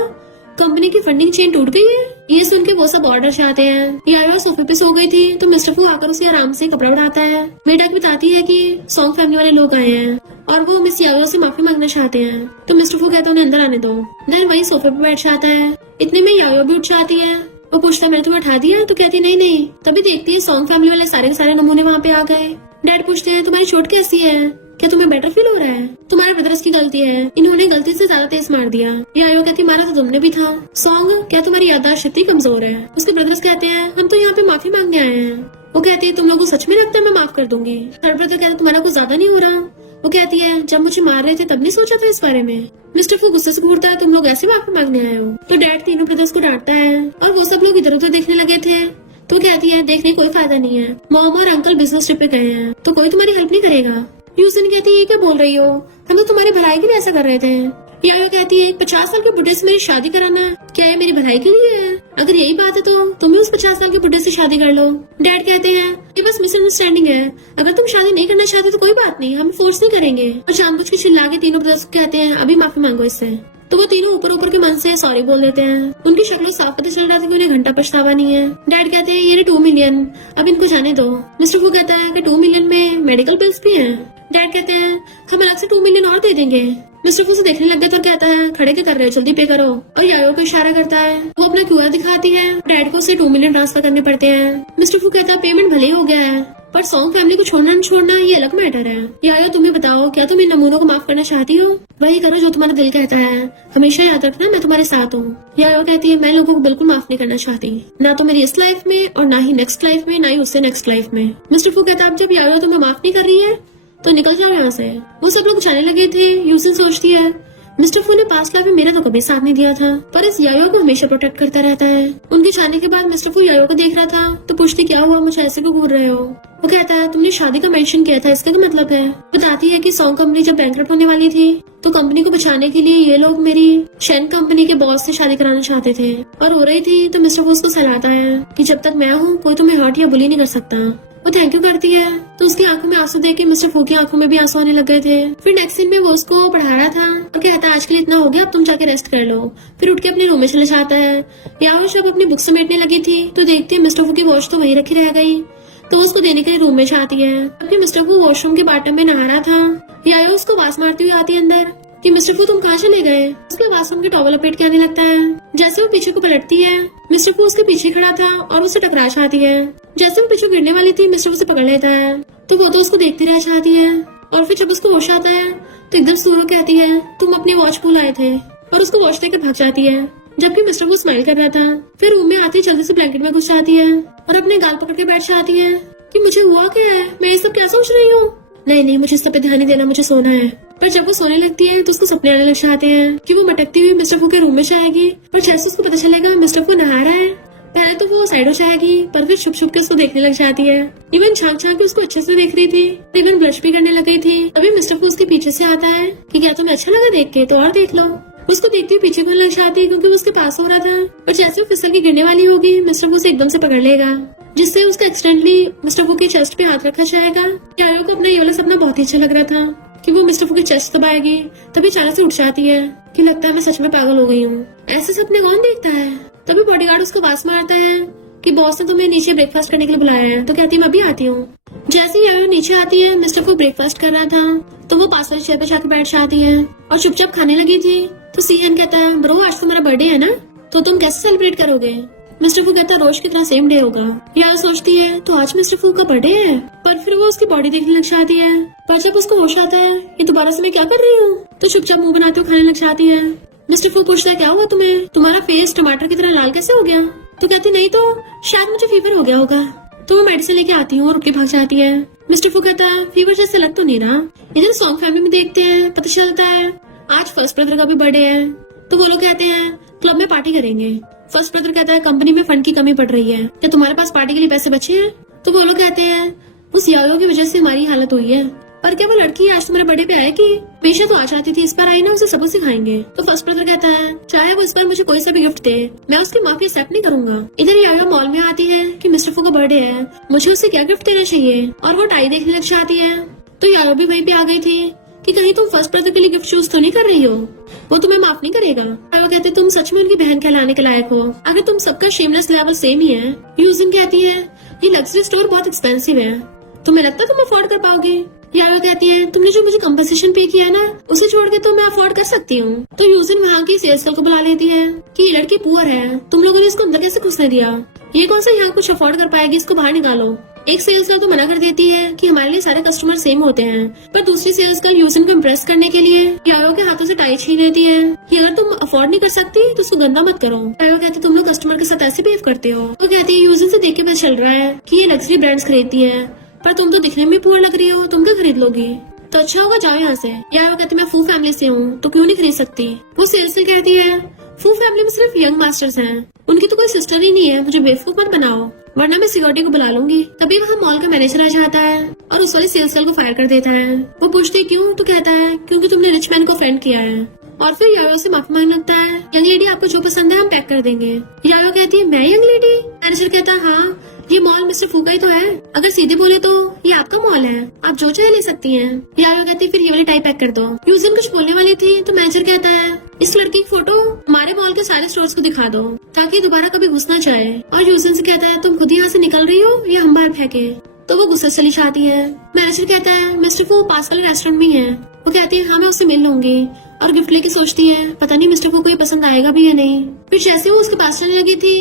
कंपनी की फंडिंग चेन टूट गई है। ये सुन के वो सब ऑर्डर चाहते हैं। यायो सोफे पे सो गई थी तो मिस्टर फू आकर उसे आराम से कपड़ा उठाता है। मेडक बताती है कि सॉन्ग फैमिली वाले लोग आए हैं और वो मिस यायो से माफी मांगना चाहते हैं। तो मिस्टर फू कहता है उन्हें अंदर आने दो। देन वही सोफे पे बैठ जाता है। इतने में यायो भी उठ जाती है। वो पूछता है मैंने तुम्हें उठा दिया? तो कहती नहीं नहीं। तभी देखती है सॉन्ग फैमिली वाले सारे के सारे नमूने वहाँ पे आ गए। डैड पूछते हैं तुम्हारी चोट कैसी है, क्या तुम्हें बेटर फील हो रहा है? तुम्हारे ब्रदर्स की गलती है, इन्होंने गलती से ज्यादा तेज मार दिया। यायो कहती मारा तो तुमने भी था। सॉन्ग क्या तुम्हारी याददाश्त इतनी कमजोर है? उसके ब्रदर्स कहते हैं हम तो यहाँ पे माफी मांगने आए हैं। वो कहती है तुम लोगों को सच में लगता है मैं माफ कर दूंगी? थर्ड ब्रदर कहता है तुम्हारा कुछ ज्यादा नहीं हो रहा? वो कहती है जब मुझे मार रहे थे तब नहीं सोचा था इस बारे में। मिस्टर फू गुस्से से घूरता है तुम लोग ऐसे माफी मांगने आए हो? तो डैड तीनों ब्रदर्स को डांटता है और वो सब लोग इधर उधर देखने लगे थे। तो कहती है देखने कोई फायदा नहीं है, मॉम और अंकल बिजनेस ट्रिप पे गए हैं तो कोई तुम्हारी हेल्प नहीं करेगा। यूजिन कहती है ये क्या बोल रही हो, हम तो तुम्हारी भलाई के लिए ऐसा कर रहे थे। यायो कहती है 50 साल के बुढ़े से मेरी शादी कराना क्या ये मेरी भलाई के लिए है? अगर यही बात है तो तुम भी उस 50 साल के बुढ़े से शादी कर लो। डैड कहते हैं ये बस मिसअंडरस्टैंडिंग है, अगर तुम शादी नहीं करना चाहते तो कोई बात नहीं, हम फोर्स नहीं करेंगे। और जानबूझ के चिल्ला के तीनों ब्रदर्स कहते हैं अभी माफी मांगो इससे। तो वो तीनों ऊपर ऊपर के मन से सॉरी बोल देते हैं। उनकी शक्लों साफ पता चल रहा था कि उन्हें घंटा पछतावा नहीं है। डैड कहते हैं ये 2 मिलियन अब इनको जाने दो। मिस्टर फू कहता है कि 2 मिलियन में मेडिकल बिल्स भी हैं। डैड कहते हैं हम अलग से 2 मिलियन और दे देंगे। मिस्टर फू से देखने लग गया तो कहता है खड़े क्या कर रहे हो, जल्दी पे करो। और यायो को इशारा करता है। वो अपना QR दिखाती है। डैड को उसे 2 मिलियन ट्रांसफर करने पड़ते हैं। मिस्टर फू कहता है पेमेंट भले ही हो गया है पर सॉन्ग फैमिली को छोड़ना न छोड़ना ये अलग मैटर है। यायो तुम्हें बताओ क्या तुम इन नमूनों को माफ करना चाहती हो? वही करो जो तुम्हारा दिल कहता है, हमेशा याद रखना मैं तुम्हारे साथ हूँ। यायो कहती है मैं लोगों को बिल्कुल माफ नहीं करना चाहती, ना तो मेरी इस लाइफ में और ना ही नेक्स्ट लाइफ में, ना ही उससे नेक्स्ट लाइफ में। मिस्टर फू कहता है अब जब यायो तुम्हें माफ नहीं कर रही है तो निकल जाओ यहाँ से। वो सब लोग जाने लगे थे। यूजिन सोचती है मिस्टर फू ने पास्ट लाइफ में मेरा तो कभी साथ नहीं दिया था, पर इस यायो को हमेशा प्रोटेक्ट करता रहता है। उनके जाने के बाद मिस्टर फू यायो को देख रहा था तो पूछती क्या हुआ, मुझे ऐसे क्यों घूर रहे हो। वो कहता है तुमने शादी का मेंशन किया था, इसका क्या मतलब है। बताती है कि सॉन्ग कंपनी जब बैंकरप्ट होने वाली थी तो कंपनी को बचाने के लिए ये लोग मेरी शेन कंपनी के बॉस से शादी कराना चाहते थे और हो रही थी, तो मिस्टर फू उसको सलाहता है कि जब तक मैं हूँ कोई तुम्हें हर्ट या बुली नहीं कर सकता। वो थैंक यू करती है तो उसकी आंखों में आंसू देख के मिस्टर फू की आंखों में भी आंसू आने लग गए थे। फिर नेक्स्ट सीन में वो उसको पढ़ा रहा था और कहता है आज के लिए इतना हो गया, अब तुम जाके रेस्ट कर लो। फिर उठ के अपने रूम में चले जाता है। यहाँ जब अपनी बुक समेटने लगी थी तो देखती है मिस्टर फू की वॉच तो वहीं रखी रह गई, तो उसको देने के लिए रूम में जाती है। अपने मिस्टर फू वॉशरूम के बाटम में नहा रहा था। यायो उसको आवाज मारती हुई आती है अंदर कि मिस्टर फू तुम कहाँ चले गए। उसके बाथरूम के टॉवल लपेट के आने लगता है। जैसे वो पीछे को पलटती है, मिस्टर फू उसके पीछे खड़ा था और उसे टकरा जाती है। जैसे वो पीछे गिरने वाली थी, मिस्टर फू उसे पकड़ लेता है तो वो तो उसको देखती रह जाती है। और फिर जब उसको होश आता है तो एकदम सूरो कहती है तुम अपनी वॉच भूल आए थे, और उसको वॉच देकर भाग जाती है। जबकि मिस्टर फू स्माइल कर रहा था। फिर रूम में आती जल्दी से ब्लैंकेट में घुस जाती है और अपने गाल पकड़ के बैठ जाती है कि मुझे हुआ क्या है, मैं ये सब क्या सोच रही हूँ। नहीं, मुझे इस सब पे ध्यान नहीं देना, मुझे सोना है। पर जब वो सोने लगती है तो उसको सपने आने लग जाते हैं कि वो मटकती हुई मिस्टर फू के रूम में जाएगी। पर जैसे उसको पता चलेगा मिस्टर फू नहा रहा है, पहले तो वो साइड हो जाएगी पर फिर छुप छुप के उसको देखने लग जाती है। इवन झांक झांक के उसको अच्छे से देख रही थी, इवन ब्लश भी करने लग गई थी। अभी मिस्टर फू उसके पीछे से आता है कि क्या तुम्हें अच्छा लगा देख के, तो और देख लो। उसको देखती हुई पीछे को लग जाती है क्योंकि वो उसके पास हो रहा था। पर जैसे वो फिसल के गिरने वाली होगी मिस्टर फू उसे एकदम से पकड़ लेगा, जिससे उसका एक्सीडेंटली मिस्टर फू की चेस्ट पे हाथ रखा जाएगा। यायो को अपना ये वाला सपना बहुत ही अच्छा लग रहा था कि वो मिस्टर फू की चेस्ट दबाएगी, तभी अचानक से उठ जाती है कि लगता है मैं सच में पागल हो गई हूँ, ऐसे सपने कौन देखता है। तभी बॉडीगार्ड उसको आवाज मारता है कि बॉस ने तुम्हें नीचे ब्रेकफास्ट करने के लिए बुलाया है। तो कहती है मैं भी आती हूँ। जैसे ही यायो नीचे आती है, मिस्टर फू ब्रेकफास्ट कर रहा था तो वो पास वाली चेयर पे जाकर बैठ जाती है और चुपचाप खाने लगी थी। तो सीएन कहता है ब्रो आज तो मेरा बर्थडे है ना, तो तुम कैसे सेलिब्रेट करोगे। मिस्टर फू कहता है रोज की तरह सेम डे होगा। यार सोचती है तो आज मिस्टर फू का बर्थडे है, पर फिर वो उसकी बॉडी देखने लग जाती है। पर जब उसको होश आता है ये दोबारा से मैं क्या कर रही हूँ, तो चुपचाप मुंह बनाते हुए खाने लग जाती है। मिस्टर फू पूछता है क्या हुआ तुम्हें, तुम्हारा फेस टमाटर की तरह लाल कैसे हो गया। तो कहती नहीं तो शायद मुझे फीवर हो गया होगा। तो वो मेडिसिन लेके आती हूँ और रुक के भाग जाती है। मिस्टर फू कहता है फीवर जैसे लग तो नहीं रहा। इधर सॉन्ग फैमिली में देखते हैं, पता चलता है आज फर्स्ट ब्रदर का भी बर्थडे है। तो वो लोग कहते हैं क्लब में पार्टी करेंगे। फर्स्ट ब्रदर कहता है कंपनी में फंड की कमी पड़ रही है, क्या तुम्हारे पास पार्टी के लिए पैसे बचे हैं। तो वो लोग कहते हैं उस यायो की वजह से हमारी हालत हुई है, पर क्या वो लड़की आज तुम्हारे बर्थडे पे आएगी। हमेशा तो आ जाती थी, इस बार आई ना, उसे सबक सिखाएंगे। तो फर्स्ट ब्रदर कहता है चाहे वो इस बार मुझे कोई सा भी गिफ्ट दे, मैं उसकी माफी एक्सेप्ट नहीं करूंगा। इधर यायो मॉल में आती है कि मिस्टर फू का बर्थडे है, मुझे उसे क्या गिफ्ट देना चाहिए, और वो टाई देखने लग जाती है। तो यायो भी वहीं पे आ गई थी कि कहीं तुम फर्स्ट ब्रदर के लिए गिफ्ट चूज तो नहीं कर रही हो, वो तुम्हें माफ नहीं करेगा। वो कहते तुम सच में उनकी बहन कहलाने के लायक हो, अगर तुम सबका शेमलेस लेवल सेम ही है। यूजिन कहती है ये लग्जरी स्टोर बहुत एक्सपेंसिव है, तुम्हें लगता तुम अफोर्ड कर पाओगे। यारो कहती है तुमने जो मुझे कंपनसेशन पे किया ना, उसे छोड़ के तो मैं अफोर्ड कर सकती हूँ। तो यूजिन वहाँ की सेल्स गर्ल को बुला लेती है कि ये लड़की पुअर है, तुम लोगों ने इसको अंदर कैसे घुसने दिया, ये कौन सा यहाँ कुछ अफोर्ड कर पाएगी, इसको बाहर निकालो। एक सेल्स गर्ल तो मना कर देती है कि हमारे लिए सारे कस्टमर सेम होते हैं, पर दूसरी सेल्स गर्ल यूजिन को इम्प्रेस करने के लिए यारो के हाथों से टाई छीन लेती है कि अगर तुम अफोर्ड नहीं कर सकती तो उसको गंदा मत करो। यारो कहती तुम लोग कस्टमर के साथ ऐसे बिहेव करते हो। वो कहती है यूजिन से देख के पता चल रहा है कि ये लग्जरी ब्रांड्स खरीदती है, पर तुम तो दिखने में पुअर लग रही हो, तुम क्या खरीद लोगी। तो अच्छा होगा जाओ यहाँ से। यारो कहती मैं फू फैमिली से हूँ तो क्यों नहीं खरीद सकती। वो सेल्स गर्ल कहती है फू फैमिली में सिर्फ यंग मास्टर्स हैं, उनकी तो कोई सिस्टर ही नहीं है, मुझे बेवकूफ मत बनाओ वरना मैं सिक्योरिटी को बुला लूंगी। तभी वहाँ मॉल का मैनेजर आ जाता है और उस वाली सेल्स गर्ल को फायर कर देता है। वो पूछती क्यों, तो कहता है क्योंकि तुमने रिच मैन को ऑफेंड किया है। और फिर यायो से माफी मांगने लगता है यंग लेडी आपको जो पसंद है हम पैक कर देंगे। यायो कहती है मैं यंग लेडी। मैनेजर कहता है हाँ ये मॉल मिस्टर फू का ही तो है, अगर सीधे बोले तो ये आपका मॉल है, आप जो चाहे ले सकती हैं। यायो कहती है फिर ये वाली टाई पैक कर दो। यूजिन कुछ बोलने वाली थी तो मैनेजर कहता है इस लड़की की फोटो हमारे मॉल के सारे स्टोर्स को दिखा दो ताकि दोबारा कभी घुस ना जाए। और यूजिन से कहता है तुम खुद यहाँ से निकल रही हो या हम बाहर फेंके। तो वो गुस्से चली जाती है। मैनेजर कहता है मिस्टर फू पास वाले रेस्टोरेंट में है। वो कहती है हाँ मैं उससे मिल लूंगी, और गिफ्ट लेके सोचती है पता नहीं मिस्टर फू को ये पसंद आएगा भी या नहीं। फिर जैसे वो उसके पास चलने लगी थी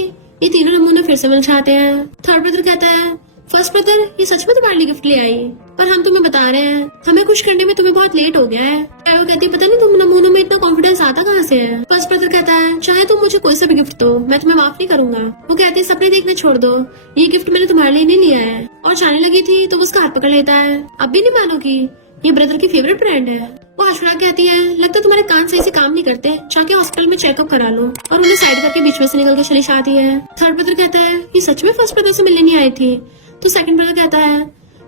ये तीनों नमूने फिर से मिल जाते हैं। थर्ड ब्रदर कहता है फर्स्ट ब्रदर ये सच में तुम्हारे लिए गिफ्ट ले आई, पर हम तुम्हें बता रहे हैं हमें खुश करने में तुम्हें बहुत लेट हो गया है। वो कहती है पता नहीं तुम नमूनों में इतना कॉन्फिडेंस आता कहाँ से है। फर्स्ट ब्रदर कहता है चाहे तुम मुझे कोई सा भी गिफ्ट दो मैं तुम्हें माफ नहीं करूंगा। वो कहती है सपने देखना छोड़ दो, ये गिफ्ट मैंने तुम्हारे लिए नहीं लिया है। और जाने लगी थी तो उसका हाथ पकड़ लेता है अब भी नहीं मानोगी ये ब्रदर की फेवरेट ब्रांड है। वो हौसला कहती है, लगता तुम्हारे कान सही से काम नहीं करते, जाके हॉस्पिटल में चेकअप करा लो। और उन्हें साइड करके बीच में से निकल के चली जाती है। थर्ड ब्रदर कहता है, ये सच में फर्स्ट ब्रदर से मिलने नहीं आई थी? तो सेकंड ब्रदर कहता है,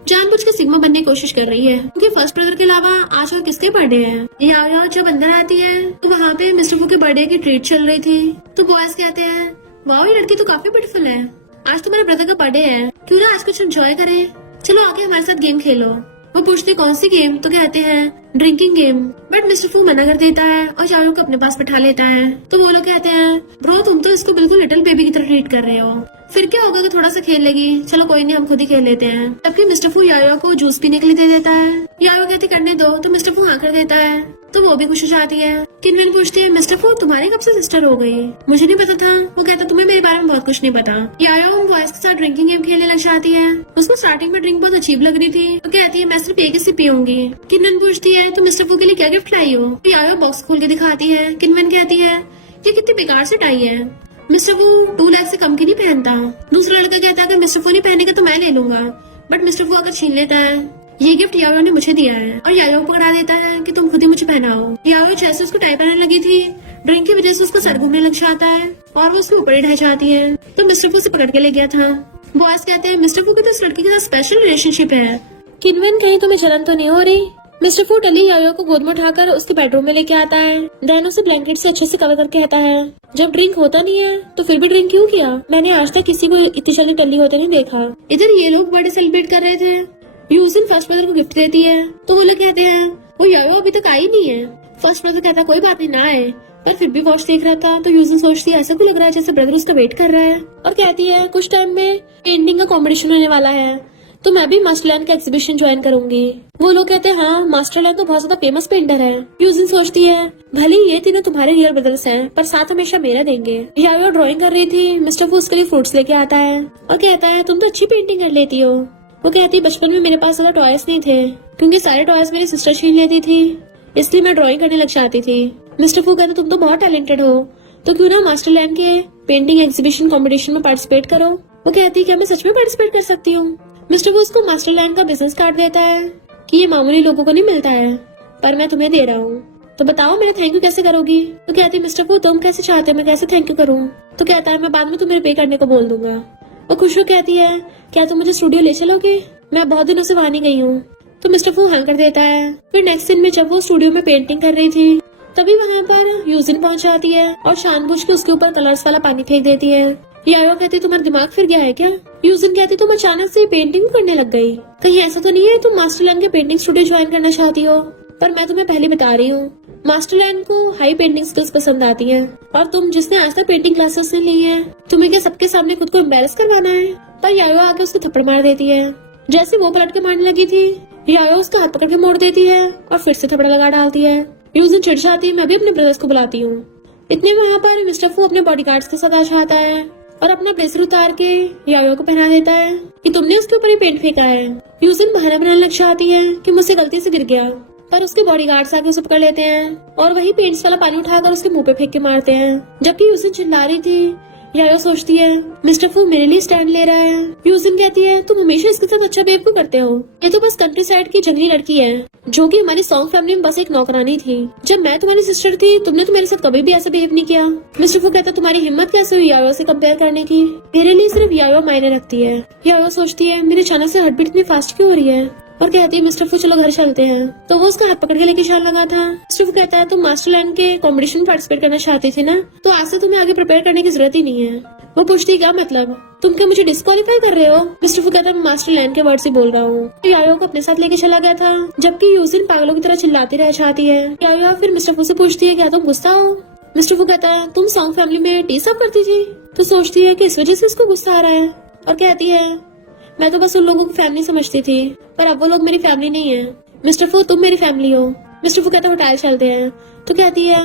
जानबूझ के सिग्मा बनने की कोशिश कर रही है, क्योंकि फर्स्ट ब्रदर के अलावा आज और किसके बर्थडे है। याओ जब अंदर आती है तो वहाँ पे मिस्टर फू के बर्थडे की ट्रीट चल रही थी। तो बॉयज कहते हैं, वाह ये लड़की तो काफी ब्यूटीफुल है, आज तुम्हारे ब्रदर का बर्थडे है, क्यों ना आज कुछ एंजॉय करे, चलो आके हमारे साथ गेम खेलो। वो पूछते कौन सी गेम? तो कहते हैं ड्रिंकिंग गेम। बट मिस्टर फू मना कर देता है और याओ को अपने पास बिठा लेता है। तो वो लोग कहते हैं, ब्रो तुम तो इसको बिल्कुल लिटिल बेबी की तरह ट्रीट कर रहे हो, फिर क्या होगा कि थोड़ा सा खेल लेगी, चलो कोई नहीं हम खुद ही खेल लेते हैं। तबकि मिस्टर फू यायो को जूस पीने के लिए दे देता है। यायो कहती करने दो, तो मिस्टर फू हाँ कर देता है। तो वो भी खुश हो जाती है। किनविन पूछती है, मिस्टर फू तुम्हारी कब से सिस्टर हो गई? मुझे नहीं पता था। वो कहता तुम्हें मेरे बारे में बहुत कुछ नहीं पता। यायो उन बॉयज के साथ ड्रिंकिंग गेम खेलने लग जाती है। उसको स्टार्टिंग में ड्रिंक बहुत अजीब लग रही थी, तो कहती है मैं सिर्फ एक ही पीऊंगी। किनविन पूछती है, तो मिस्टर फू के लिए क्या गिफ्ट लाई हो? तो यायो बॉक्स खोल के दिखाती है। किनविन कहती है, ये कितनी बेकार से टाई है, मिस्टर फू 2 लाख से कम की नहीं पहनता। दूसरा लड़का कहता है, अगर मिस्टर फू नहीं पहनेगा तो मैं ले लूंगा। बट मिस्टर फू आकर छीन लेता है, ये गिफ्ट याओ ने मुझे दिया है। और याओ पकड़ा देता है कि तुम खुद ही मुझे पहनाओ। याओ जैसे उसको टाई पहनने लगी थी, ड्रिंक की वजह से उसका सर घूमने लग जाता है और वो उसके ऊपर ही ढह जाती है। तो मिस्टर फू से पकड़ के ले गया था। बॉयज कहते हैं, मिस्टर फू की तो इस लड़की के साथ स्पेशल रिलेशनशिप है। किनविन कहीं तुम्हें जलन तो नहीं हो रही? मिस्टर फू टली यायो को गोद में उठाकर उसके बेडरूम में लेके आता है। देन उसे ब्लैंकेट से अच्छे से कवर करके कहता है, जब ड्रिंक होता नहीं है तो फिर भी ड्रिंक क्यों किया? मैंने आज तक किसी को इतनी जल्दी टल्ली होते नहीं देखा। इधर ये लोग बर्थडे सेलिब्रेट कर रहे थे। यूजिन फर्स्ट ब्रदर को गिफ्ट देती है। तो वो लोग कहते हैं, वो यायो अभी तक आई नहीं है। फर्स्ट ब्रदर कहता कोई बात नहीं ना आए, पर फिर भी वॉच देख रहा था। तो यूजिन सोचती है ऐसा क्यों लग रहा है जैसे ब्रदर उसका वेट कर रहा है। और कहती है कुछ टाइम में पेंटिंग का कॉम्पिटिशन होने वाला है, तो मैं भी मास्टरलैंड का एग्जीबिशन ज्वाइन करूंगी। वो लोग कहते हैं, हाँ मास्टरलैंड तो बहुत ज्यादा फेमस पेंटर है। यूजिन सोचती है, भले ये तीनों तुम्हारे रियल ब्रदर्स हैं, पर साथ हमेशा मेरा देंगे। यायो ड्राइंग कर रही थी। मिस्टर फू उसके लिए फ्रूट्स लेके आता है और कहता है, तुम तो अच्छी पेंटिंग कर लेती हो। वो कहती है, बचपन में मेरे पास ज्यादा टॉयज नहीं थे, क्योंकि सारे टॉयज मेरी सिस्टर छीन लेती थी, इसलिए मैं ड्राइंग करने लग जाती थी। मिस्टर फू कहते, तुम तो बहुत टैलेंटेड हो, तो क्यों ना मास्टरलैंड के पेंटिंग एग्जीबिशन कॉम्पिटिशन में पार्टिसिपेट करो। वो कहती है, क्या मैं सच में पार्टिसिपेट कर सकती हूँ? मिस्टर फू उसको मास्टरलैंड का बिजनेस कार्ड देता है कि ये मामूली लोगों को नहीं मिलता है, पर मैं तुम्हें दे रहा हूँ, तो बताओ मेरा थैंक यू कैसे करोगी? तो कहती है, मिस्टर फू तुम कैसे चाहते हो मैं कैसे थैंक यू करूँ? तो कहता है, मैं बाद में तुम्हें पे करने को बोल दूंगा। वो खुश हो कहती है, क्या तुम मुझे स्टूडियो ले चलोगे? मैं बहुत दिनों से वहां नहीं गई हूँ। तो मिस्टर फू हाँ कर देता है। फिर नेक्स्ट दिन में जब वो स्टूडियो में पेंटिंग कर रही थी, तभी वहाँ पर यूजिन पहुँच जाती है और जानबूझ के उसके ऊपर कलर्स वाला पानी फेंक देती है। यायो कहती, तुम्हारा दिमाग फिर गया है क्या? यूजिन कहती, तुम अचानक से पेंटिंग करने लग गई, कहीं ऐसा तो नहीं है तुम मास्टरलैंड के पेंटिंग स्टूडियो ज्वाइन करना चाहती हो? पर मैं तुम्हें पहले बता रही हूँ, मास्टरलैंड को हाई पेंटिंग स्किल्स पसंद आती है, और तुम जिसने आज तक पेंटिंग क्लासेस नहीं ली है, तुम्हें क्या सबके सामने खुद को एम्बेरस करवाना है? पर यायो आके उसको थप्पड़ मार देती है। जैसे वो पलट के मारने लगी थी, यायो उसका हाथ पकड़ के मोड़ देती है और फिर से थप्पड़ लगा डालती है। यूजिन चिढ़ जाती है, मैं भी अपने ब्रदर्स को बुलाती हूँ। इतने में वहाँ पर मिस्टर फू अपने बॉडीगार्ड्स के साथ आ जाता है और अपना ब्लेजर उतार के यायो को पहना देता है कि तुमने उसके ऊपर ही पेंट फेंका है। यूजिन बहाना बनाने लग जाती है कि मुझसे गलती से गिर गया, पर उसके बॉडीगार्ड्स आके उसे पकड़ लेते हैं और वही पेंट्स वाला पानी उठाकर उसके मुंह पे फेंक के मारते हैं। जबकि यूजिन चिल्ला रही थी, यायो सोचती है मिस्टर फू मेरे लिए स्टैंड ले रहा है। यूजिन कहती है, तुम हमेशा इसके साथ अच्छा बिहेव क्यों करते हो? ये तो बस कंट्री साइड की जंगली लड़की है, जो कि हमारी सॉन्ग फैमिली में बस एक नौकरानी थी। जब मैं तुम्हारी सिस्टर थी, तुमने तो मेरे साथ कभी भी ऐसा बिहेव नहीं किया। मिस्टर फू कहता, तुम्हारी हिम्मत कैसे हुई यायो से कंपेयर करने की? मेरे लिए सिर्फ यायो मायने रखती है। यायो सोचती है, मेरे अचानक से हार्टबीट इतनी फास्ट क्यों हो रही है? और कहती है, मिस्टर फू चलो घर चलते हैं। तो वो उसका हाथ पकड़ के लेके चल लगा था। मिस्टर फू कहता है, तुम मास्टरलैंड के कॉम्पिटिशन में पार्टिसिपेट करना चाहती थी ना, तो आज से तुम्हें आगे प्रिपेयर करने की जरूरत ही नहीं है। वो पूछती है, क्या मतलब? तुम क्या मुझे डिस्क्वालीफाई कर रहे हो? मिस्टर फू कहता है, मैं मास्टरलैंड के वर्ड से बोल रहा हूँ। तो यायो को अपने साथ लेके चला गया था, जबकि यूजिन पागलों की तरह चिल्लाती रह जाती है। यायो फिर मिस्टर फू से पूछती है, क्या तुम गुस्सा हो? मिस्टर फू कहता है, तुम सॉन्ग फैमिली में टी सर्व करती थी? तो सोचती है कि इस वजह से इसको गुस्सा आ रहा है और कहती है, मैं तो बस उन लोगों को फैमिली समझती थी, पर अब वो लोग मेरी फैमिली नहीं है। मिस्टर फू तुम मेरी फैमिली हो। मिस्टर फू कहता है, होटल चलते हैं। तो कहती है,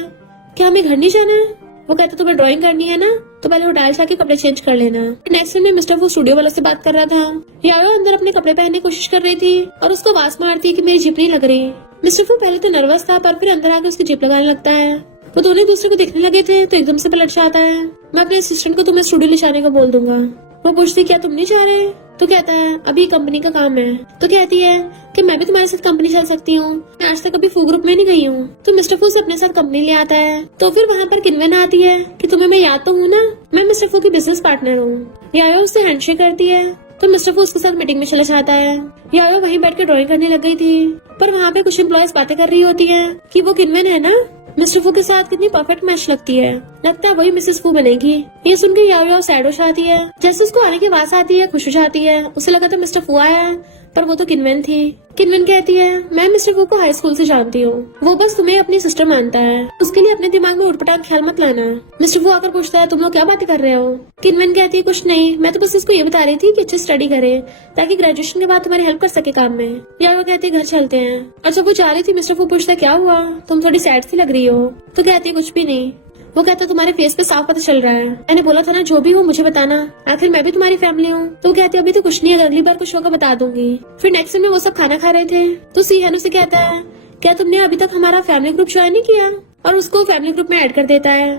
क्या हमें घर नहीं जाना है? वो कहता, तुम्हें ड्राइंग करनी है ना, तो पहले होटल जाके कपड़े चेंज कर लेना। नेक्स्ट में मिस्टर फू स्टूडियो वालों से बात कर रहा था। यायो अंदर अपने कपड़े पहनने की कोशिश कर रही थी और उसको आवाज मारती है कि मेरी जिप नहीं लग रही। मिस्टर फू पहले तो नर्वस था, पर फिर अंदर आके उसकी जिप लगाने लगता है। वो दोनों दूसरे को देखने लगे थे तो एकदम से पलट जाता है। मैं अपने असिस्टेंट को तुम्हें स्टूडियो ले जाने को बोल दूंगा। वो पूछती क्या तुम नहीं जा रहे? तो कहता है अभी कंपनी का काम है। तो कहती है कि मैं भी तुम्हारे साथ कंपनी चल सकती हूँ, मैं आज तक कभी फू ग्रुप में नहीं गई हूँ। तो मिस्टर फू से अपने साथ कंपनी ले आता है। तो फिर वहाँ पर किनवेन आती है कि तुम्हें मैं याद तो हूँ ना, मैं मिस्टर फू की बिजनेस पार्टनर हूँ। यायो उससे हैंडशेक करती है तो मिस्टर फू उसके साथ मीटिंग में चला जाता है। यायो वहीं बैठ के ड्राइंग करने लग गई थी, पर वहाँ पे कुछ एम्प्लॉयज बातें कर रही होती है कि वो किनवेन है ना, मिस्टर फू के साथ कितनी परफेक्ट मैच लगती है, लगता है वही मिसेस फू बनेगी। ये सुनकर याओ सैड हो जाती है। जैसे उसको आने की आवाज आती है खुश हो जाती है। उसे लगा था मिस्टर फू आया है, पर वो तो किनवेन थी। किनवेन कहती है मैं मिस्टर फू को हाई स्कूल से जानती हूँ, वो बस तुम्हें अपनी सिस्टर मानता है, उसके लिए अपने दिमाग में उठपटांग ख्याल मत लाना। मिस्टर फू आकर पूछता है तुम लोग क्या बातें कर रहे हो? किनवेन कहती है कुछ नहीं, मैं तो बस इसको ये बता रही थी कि अच्छी स्टडी करे ताकि ग्रेजुएशन के बाद तुम्हारी हेल्प कर सके काम में। या वो कहती है घर चलते हैं। अच्छा वो जा रही थी, मिस्टर फू पूछता है क्या हुआ, तुम थोड़ी सैड सी लग रही हो? तो कहती है कुछ भी नहीं। वो कहता तुम्हारे फेस पे साफ पता चल रहा है, मैंने बोला था ना जो भी हो मुझे बताना, आखिर मैं भी तुम्हारी फैमिली हूँ। तो वो कहती है अभी तो कुछ नहीं है, अगली बार कुछ होगा बता दूंगी। फिर नेक्स्ट दिन में वो सब खाना खा रहे थे तो सीहन उसे कहता है क्या तुमने अभी तक हमारा फैमिली ग्रुप ज्वाइन नहीं किया, और उसको फैमिली ग्रुप में ऐड कर देता है।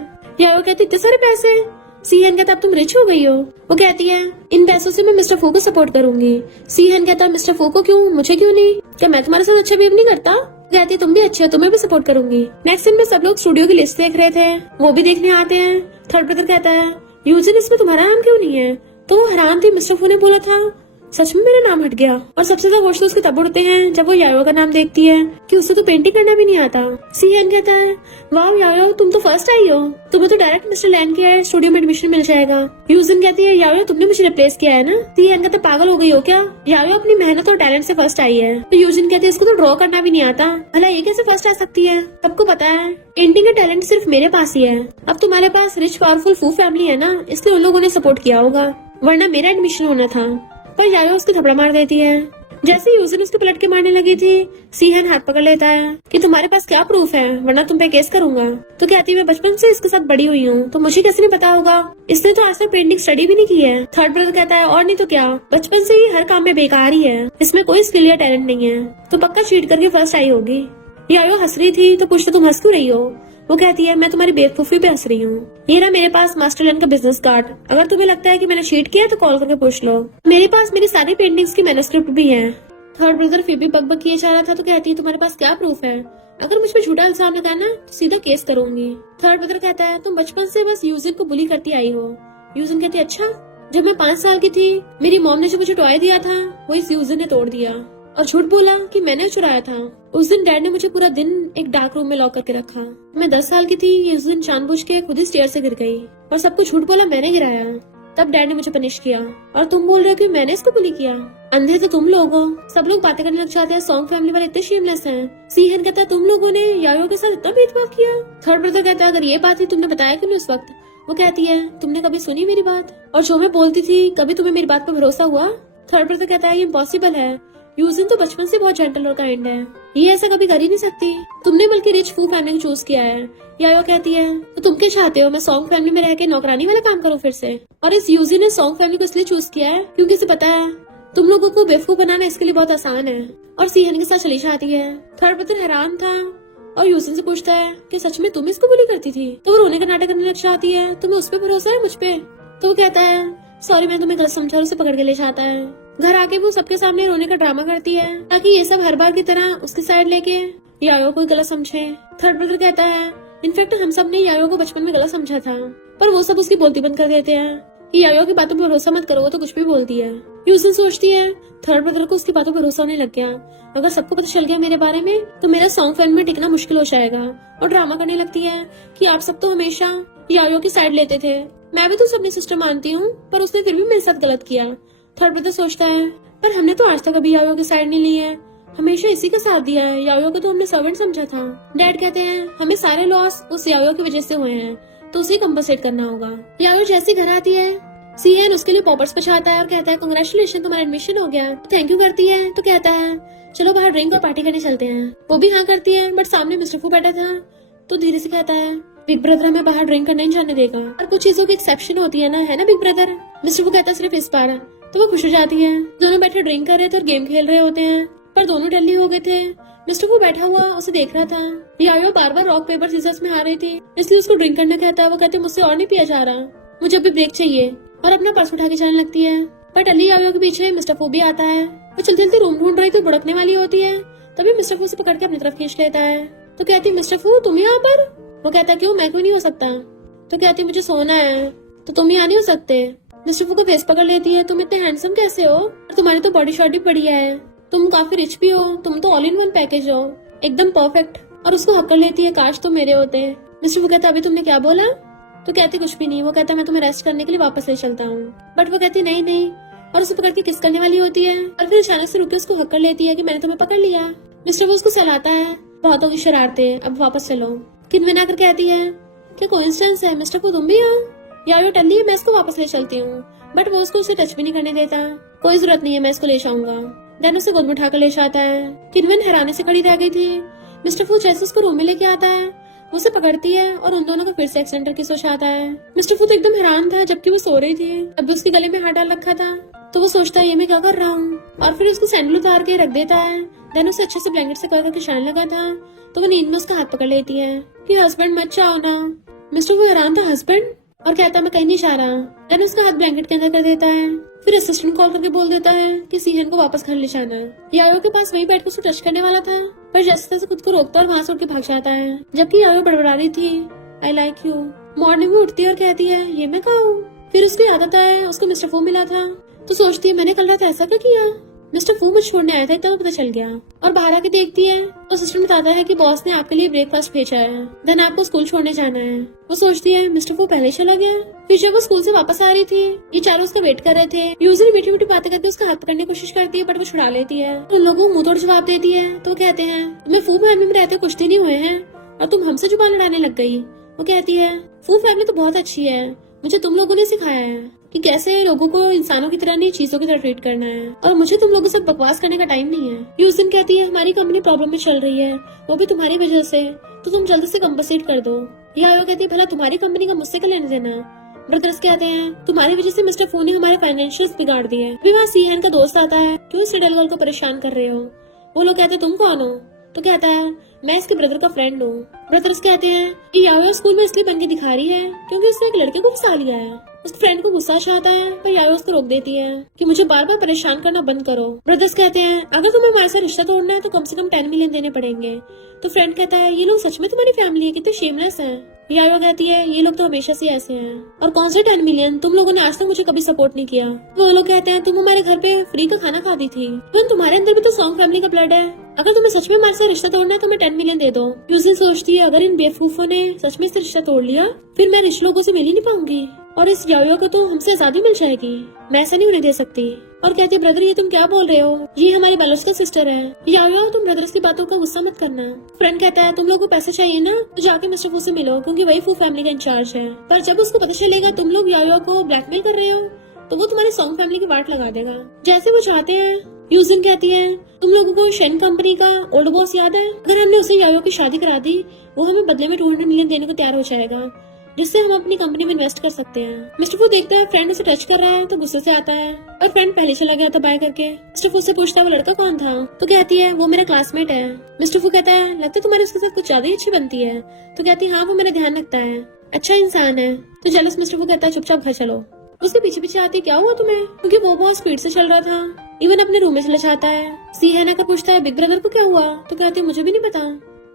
या वो कहती इतने सारे पैसे? सीहन कहता अब तुम रिच हो गई हो। वो कहती है इन पैसों से मैं मिस्टर फू को सपोर्ट करूंगी। सीहन कहता मिस्टर फू को क्यों, मुझे क्यों नहीं, क्या मैं तुम्हारे साथ अच्छा बिहेव नहीं करता? कहती है तुम भी अच्छे हो, तुम्हें भी सपोर्ट करूंगी। नेक्स्ट दिन में सब लोग स्टूडियो की लिस्ट देख रहे थे, वो भी देखने आते हैं। थर्ड ब्रदर कहता है यूजिन इसमें तुम्हारा नाम क्यों नहीं है? तो वो हैरान थी, मिस्टर फू ने बोला था सच में मेरा नाम हट गया। और सबसे ज्यादा होश तो उसके तब उड़ते हैं जब वो यायो का नाम देखती है कि उसे तो पेंटिंग करना भी नहीं आता। सीएन कहता है वाह यायो तुम तो फर्स्ट आई हो, तुम्हें तो डायरेक्ट मिस्टर लैंड किया है, स्टूडियो में एडमिशन मिल जाएगा। यूजिन कहती है यायो तुमने मुझे रिप्लेस किया है ना? सीएन कहता पागल हो गई हो क्या, यायो अपनी मेहनत और टैलेंट से फर्स्ट आई है। तो यूजिन कहती है इसको तो ड्रॉ करना भी नहीं आता, भला ये कैसे फर्स्ट आ सकती है? सबको पता है पेंटिंग का टैलेंट सिर्फ मेरे पास ही है। अब तुम्हारे पास रिच पावरफुल फू फैमिली है ना, इसलिए उन लोगों ने सपोर्ट किया होगा, वरना मेरा एडमिशन होना था। पर यायो उसको थपड़ा मार देती है। जैसे ही यूजिन उसके पलट के मारने लगी थी, सीहन हाथ पकड़ लेता है कि तुम्हारे पास क्या प्रूफ है, वरना तुम पे केस करूंगा। तो कहती है मैं बचपन से इसके साथ बड़ी हुई हूँ, तो मुझे कैसे नहीं पता होगा, इसने तो आज तक पेंटिंग स्टडी भी नहीं की है। थर्ड ब्रदर कहता है और नहीं तो क्या, बचपन से ही हर काम में बेकार ही है, इसमें कोई स्किल या टैलेंट नहीं है, तो पक्का चीट करके फर्स्ट आई होगी। यायो हंस रही थी तो पूछता तुम हंस क्यों रही हो? वो कहती है मैं तुम्हारी बेवकूफी पे हंस रही हूँ। ये रहा मेरे पास मास्टरलैंड का बिजनेस कार्ड, अगर तुम्हें लगता है कि मैंने चीट किया तो कॉल करके पूछ लो, मेरे पास मेरी सारी पेंटिंग्स की मैन्युस्क्रिप्ट भी है। थर्ड ब्रदर फिर भी बकबक किए जा रहा था तो कहती है तुम्हारे पास क्या प्रूफ है, अगर मुझ पर झूठा इल्जाम लगाना तो सीधा केस करूंगी। थर्ड ब्रदर कहता है तुम बचपन से बस यूजिन को बुली करती आई हो। यूजिन कहती है अच्छा, जब मैं 5 साल की थी मेरी मॉम ने जो मुझे टॉय दिया था वो इस यूजिन ने तोड़ दिया और झूठ बोला कि मैंने चुराया था। उस दिन डैड ने मुझे पूरा दिन एक डार्क रूम में लॉक करके रखा। मैं 10 साल की थी, ये उस दिन जानबूझ के खुद ही स्टेयर से गिर गई और सबको झूठ बोला मैंने गिराया, तब डैड ने मुझे पनिश किया। और तुम बोल रहे हो कि मैंने इसको बुली किया, अंधे तो तुम लोग हो। सब लोग बातें करने लग जाते हैं, सॉन्ग फैमिली वाले इतने शेमलेस हैं। सीहन कहता है तुम लोगों ने यायो के साथ इतना भेदभाव किया। थर्ड ब्रदर कहता है अगर ये बात ही तुमने बताया क्यों नहीं उस वक्त? वो कहती है तुमने कभी सुनी मेरी बात, और जो मैं बोलती थी कभी तुम्हें मेरी बात पर भरोसा हुआ? थर्ड ब्रदर कहता है ये इम्पॉसिबल है, यूजिन तो बचपन से बहुत जेंटल और काइंड है, ये ऐसा कभी कर ही नहीं सकती, तुमने बल्कि रिच फू फैमिली को चूज किया है। यायो कहती है तो तुम क्या चाहते हो, मैं सॉन्ग फैमिली में रह के नौकरानी वाला काम करूँ फिर से? और इस यूजिन ने सॉन्ग फैमिली को इसलिए चूज किया है क्योंकि इसे पता है तुम लोगों को बेवकूफ बनाना इसके लिए बहुत आसान है, और सीहन के साथ चली जाती है। थर्ड ब्रदर हैरान था और यूजिन से पूछता है कि सच में तुम इसको बुली करती थी? तो वो रोने का नाटक करने लग जाती है, तुम्हें उस पर भरोसा है मुझ पे? तो वो कहता है सॉरी मैं तुम्हें गलत समझा, उसे पकड़ के ले जाता है। घर आके वो सबके सामने रोने का ड्रामा करती है ताकि ये सब हर बार की तरह उसकी साइड लेके यायो को गलत समझे। थर्ड ब्रदर कहता है इनफैक्ट हम सब ने यायो को बचपन में गलत समझा था, पर वो सब उसकी बोलती बंद कर देते हैं कि यायो की बातों पर भरोसा मत करो, वो तो कुछ भी बोलती है। यूजिन सोचती है थर्ड ब्रदर को उसकी बातों पर भरोसा होने लग गया, अगर सबको पता चल गया मेरे बारे में तो मेरा सॉन्ग फैमिली में टिकना मुश्किल हो जाएगा। और ड्रामा करने लगती है कि आप सब तो हमेशा यायो की साइड लेते थे, मैं भी तो अपनी सिस्टर मानती हूँ, पर उसने फिर भी मेरे साथ गलत किया। थर्ड ब्रदर सोचता है पर हमने तो आज तक कभी यायो की साइड नहीं ली है, हमेशा इसी का साथ दिया है, यायो को तो हमने सर्वेंट समझा था। डैड कहते हैं हमें सारे लॉस उस यायो की वजह से हुए हैं, तो उसे कंपनसेट करना होगा। यायो जैसे घर आती है सीएन उसके लिए पॉपर्स पछाता है और कहता है कांग्रेचुलेशन तुम्हारा एडमिशन हो गया। थैंक यू करती है तो कहता है चलो बाहर ड्रिंक और पार्टी करने चलते हैं। वो भी हाँ करती है, बट सामने मिस्टर फू बैठा था तो धीरे से कहता है बिग ब्रदर हमें बाहर ड्रिंक करने नहीं जाने देगा, और कुछ चीजों की एक्सेप्शन होती है ना बिग ब्रदर? मिस्टर फू कहता है सिर्फ इस बार। तो वो खुश हो जाती है। दोनों बैठे ड्रिंक कर रहे थे और गेम खेल रहे होते हैं, पर दोनों डल्ली हो गए थे। मिस्टर फू बैठा हुआ उसे देख रहा था। यायो बार बार रॉक पेपर सीजर्स में हार रही थी, इसलिए उसको ड्रिंक करना कहता है। वो कहते मुझसे और नहीं पिया जा रहा, मुझे अभी ब्रेक चाहिए। और अपना पर्स उठा के जाने लगती है। बट अली याओ के पीछे मिस्टर फू भी आता है। वो चलते चलते रूम ढूंढ रही तो बुड़कने वाली होती है, तभी मिस्टर फू से पकड़ के अपनी तरफ खींच लेता है। तो कहती है मिस्टर फू तुम यहाँ पर? वो कहता है क्यों, मैं क्यों नहीं हो सकता? तो कहती है मुझे सोना है, तो तुम यहाँ नहीं हो सकते। मिस्टर फू को फेस पकड़ लेती है, तुम इतने हैंडसम कैसे हो, और तुम्हारी तो बॉडी शॉट भी बढ़िया है, तुम काफी रिच भी हो, तुम तो ऑल इन वन पैकेज हो, एकदम परफेक्ट। और उसको हक कर लेती है, काश तुम मेरे होते। मिस्टर फू कहता अभी तुमने क्या बोला? तो कहती कुछ भी नहीं। वो कहता मैं तुम्हें रेस्ट करने के लिए वापस ले चलता हूँ। बट वो कहती नहीं नहीं, और उसे पकड़ के किस करने वाली होती है, और फिर अचानक से रुक के उसको हक कर लेती है कि मैंने तुम्हें पकड़ लिया। मिस्टर वो उसको सहलाता है, बहुतों की शरारतें, अब वापस चलो। किनविन आकर कहती है क्या कोइंसिडेंस है, मिस्टर को तुम भी यहाँ? यार टल्ली है, मैं इसको वापस ले चलती हूँ। बट वो उसको उसे टच भी नहीं करने देता। कोई जरूरत नहीं है, मैं इसको ले जाऊंगा। डैन उसे गोद में उठाकर ले जाता है। किनविन हैरानी से खड़ी रह गई थी। मिस्टर फू जैसे उसको रूम में लेके आता है, उसे पकड़ती है और उन दोनों का फिर से एक्सीडेंटल किस हो जाता है। मिस्टर फू तो एकदम हैरान था, जबकि वो सो रही थी। अब उसके गले में हाथ डाल रखा था, तो वो सोचता है ये मैं क्या कर रहा हूँ, और फिर उसको सैंडल उतार के रख देता है। देन उसे अच्छे से ब्लैंकेट से कवर करके शान लगा था, तो वो नींद में उसका हाथ पकड़ लेती है कि हस्बैंड मत जाओ ना। मिस्टर वो हैरान था, हस्बैंड? और कहता मैं कहीं नहीं जा रहा। देन उसका हाथ ब्लैंकेट के अंदर कर देता है। फिर असिस्टेंट कॉल करके बोल देता है कि सीहन को वापस घर ले जाना है। यायो के पास वही बैठ कर उसको टच करने वाला था, पर जैसे तैसे खुद को रोकता और वहां से उठ के भाग जाता है, जबकि यायो बड़बड़ा रही थी आई लाइक यू। मॉर्निंग में उठती है और कहती है ये मैं कहा हूँ। फिर उसको याद आता है उसको मिस्टर फू मिला था, तो सोचती है मैंने कल रात ऐसा क्या किया। मिस्टर फू मुझे छोड़ने आया था, इतना पता चल गया। और बाहर आके देखती है तो असिस्टेंट बताता है कि बॉस ने आपके लिए ब्रेकफास्ट भेजा है, देन आपको स्कूल छोड़ने जाना है। वो सोचती है मिस्टर फू पहले चला गया। फिर जब वो स्कूल से वापस आ रही थी, ये चारों उसका वेट कर रहे थे। यूजली मीठी मीठी बातें करके उसका हाथ पकड़ने की कोशिश करती है, बट वो छुड़ा लेती है। उन लोगों को मुंह तोड़ जवाब देती है, तो वो कहते हैं तुम्हें फू फैमिली में रहते कुछ दिन ही हुए हैं और तुम हमसे जुबान लड़ाने लग गई। वो कहती है फू फैमिली तो बहुत अच्छी है, मुझे तुम लोगों ने सिखाया है कि कैसे लोगों को इंसानों की तरह नहीं चीजों की तरह ट्रीट करना है, और मुझे तुम लोगों से बकवास करने का टाइम नहीं है। ये उस दिन कहती है हमारी कंपनी प्रॉब्लम में चल रही है, वो भी तुम्हारी वजह से, तो तुम जल्दी से कंपनसेट कर दो। या कहती है भला तुम्हारी कंपनी का मुझसे क्या लेने देना। ब्रदर्स कहते हैं तुम्हारी वजह से मिस्टर फू ने हमारे फाइनेंशियल्स बिगाड़ दिए। फिर वहाँ सीहन का दोस्त आता है, क्यों इस सिडल गर्ल को परेशान कर रहे हो। वो लोग कहते हैं तुम कौन हो, तो कहता है मैं इसके ब्रदर का फ्रेंड हूँ। ब्रदर्स कहते हैं कि याओ स्कूल में इसलिए बनके दिखा रही है क्योंकि उसने एक लड़के को फंसा लिया है। उसके फ्रेंड को गुस्सा आता है, पर याओ उसको रोक देती है कि मुझे बार बार परेशान करना बंद करो। ब्रदर्स कहते हैं अगर तुम्हें हमारे साथ रिश्ता तोड़ना है तो कम से कम 10 मिलियन देने पड़ेंगे। तो फ्रेंड कहता है ये लोग सच में तुम्हारी फैमिली है, कितने शेमलेस हैं। यायो कहती है ये लोग तो हमेशा से ऐसे हैं, और कौन से 10 मिलियन, तुम लोगों ने आज तक मुझे कभी सपोर्ट नहीं किया। वो लोग कहते हैं तुम हमारे घर पे फ्री का खाना खाती थी, तो तुम्हारे अंदर भी तो सॉन्ग फैमिली का ब्लड है, अगर तुम्हें सच में हमारे साथ रिश्ता तोड़ना है तो मैं 10 मिलियन दे दो। यूजिन सोचती है अगर इन बेवकूफों ने सच में इससे रिश्ता तोड़ लिया फिर मैं रिच लोगों से मिल ही नहीं पाऊंगी, और इस यायो को तो हमसे आजादी मिल जाएगी, मैं ऐसा नहीं होने दे सकती। और कहती है ब्रदर ये तुम क्या बोल रहे हो, ये हमारी बेलोस का सिस्टर है। यायो तुम ब्रदर्स की बातों का गुस्सा मत करना। फ्रेंड कहता है तुम लोगों को पैसे चाहिए ना, तो जाके मिस्टर फू से मिलो क्योंकि वही फू फैमिली का इंचार्ज है। पर जब उसको पता चलेगा तुम लोग यायो को ब्लैकमेल कर रहे हो तो वो तुम्हारी सॉन्ग फैमिली की वाट लगा देगा, जैसे वो चाहते हैं। यूजिन कहती है तुम लोगों को शेन कंपनी का ओल्ड बॉस याद है, अगर हमने उसे यायो की शादी करा दी वो हमें बदले में 200 मिलियन देने को तैयार हो जाएगा, जिससे हम अपनी कंपनी में इन्वेस्ट कर सकते हैं। मिस्टर फू देखता है फ्रेंड उसे टच कर रहा है तो गुस्से से आता है, और फ्रेंड पहले चला गया था बाय करके। मिस्टर फू से पूछता है वो लड़का कौन था, तो कहती है वो मेरा क्लासमेट है। मिस्टर फू कहता है लगता है तुम्हारी उसके साथ कुछ ज्यादा ही अच्छी बनती है, तो कहती है हाँ वो मेरा ध्यान रखता है, अच्छा इंसान है। तो जेलस मिस्टर फू कहता है चुपचाप घर चलो। उसके पीछे पीछे आती क्या हुआ तुम्हें, क्योंकि वो बहुत स्पीड से चल रहा था। इवन अपने रूम में चले जाता है। सीहना का पूछता है बिग ब्रदर को क्या हुआ, तो कहती है मुझे भी नहीं पता,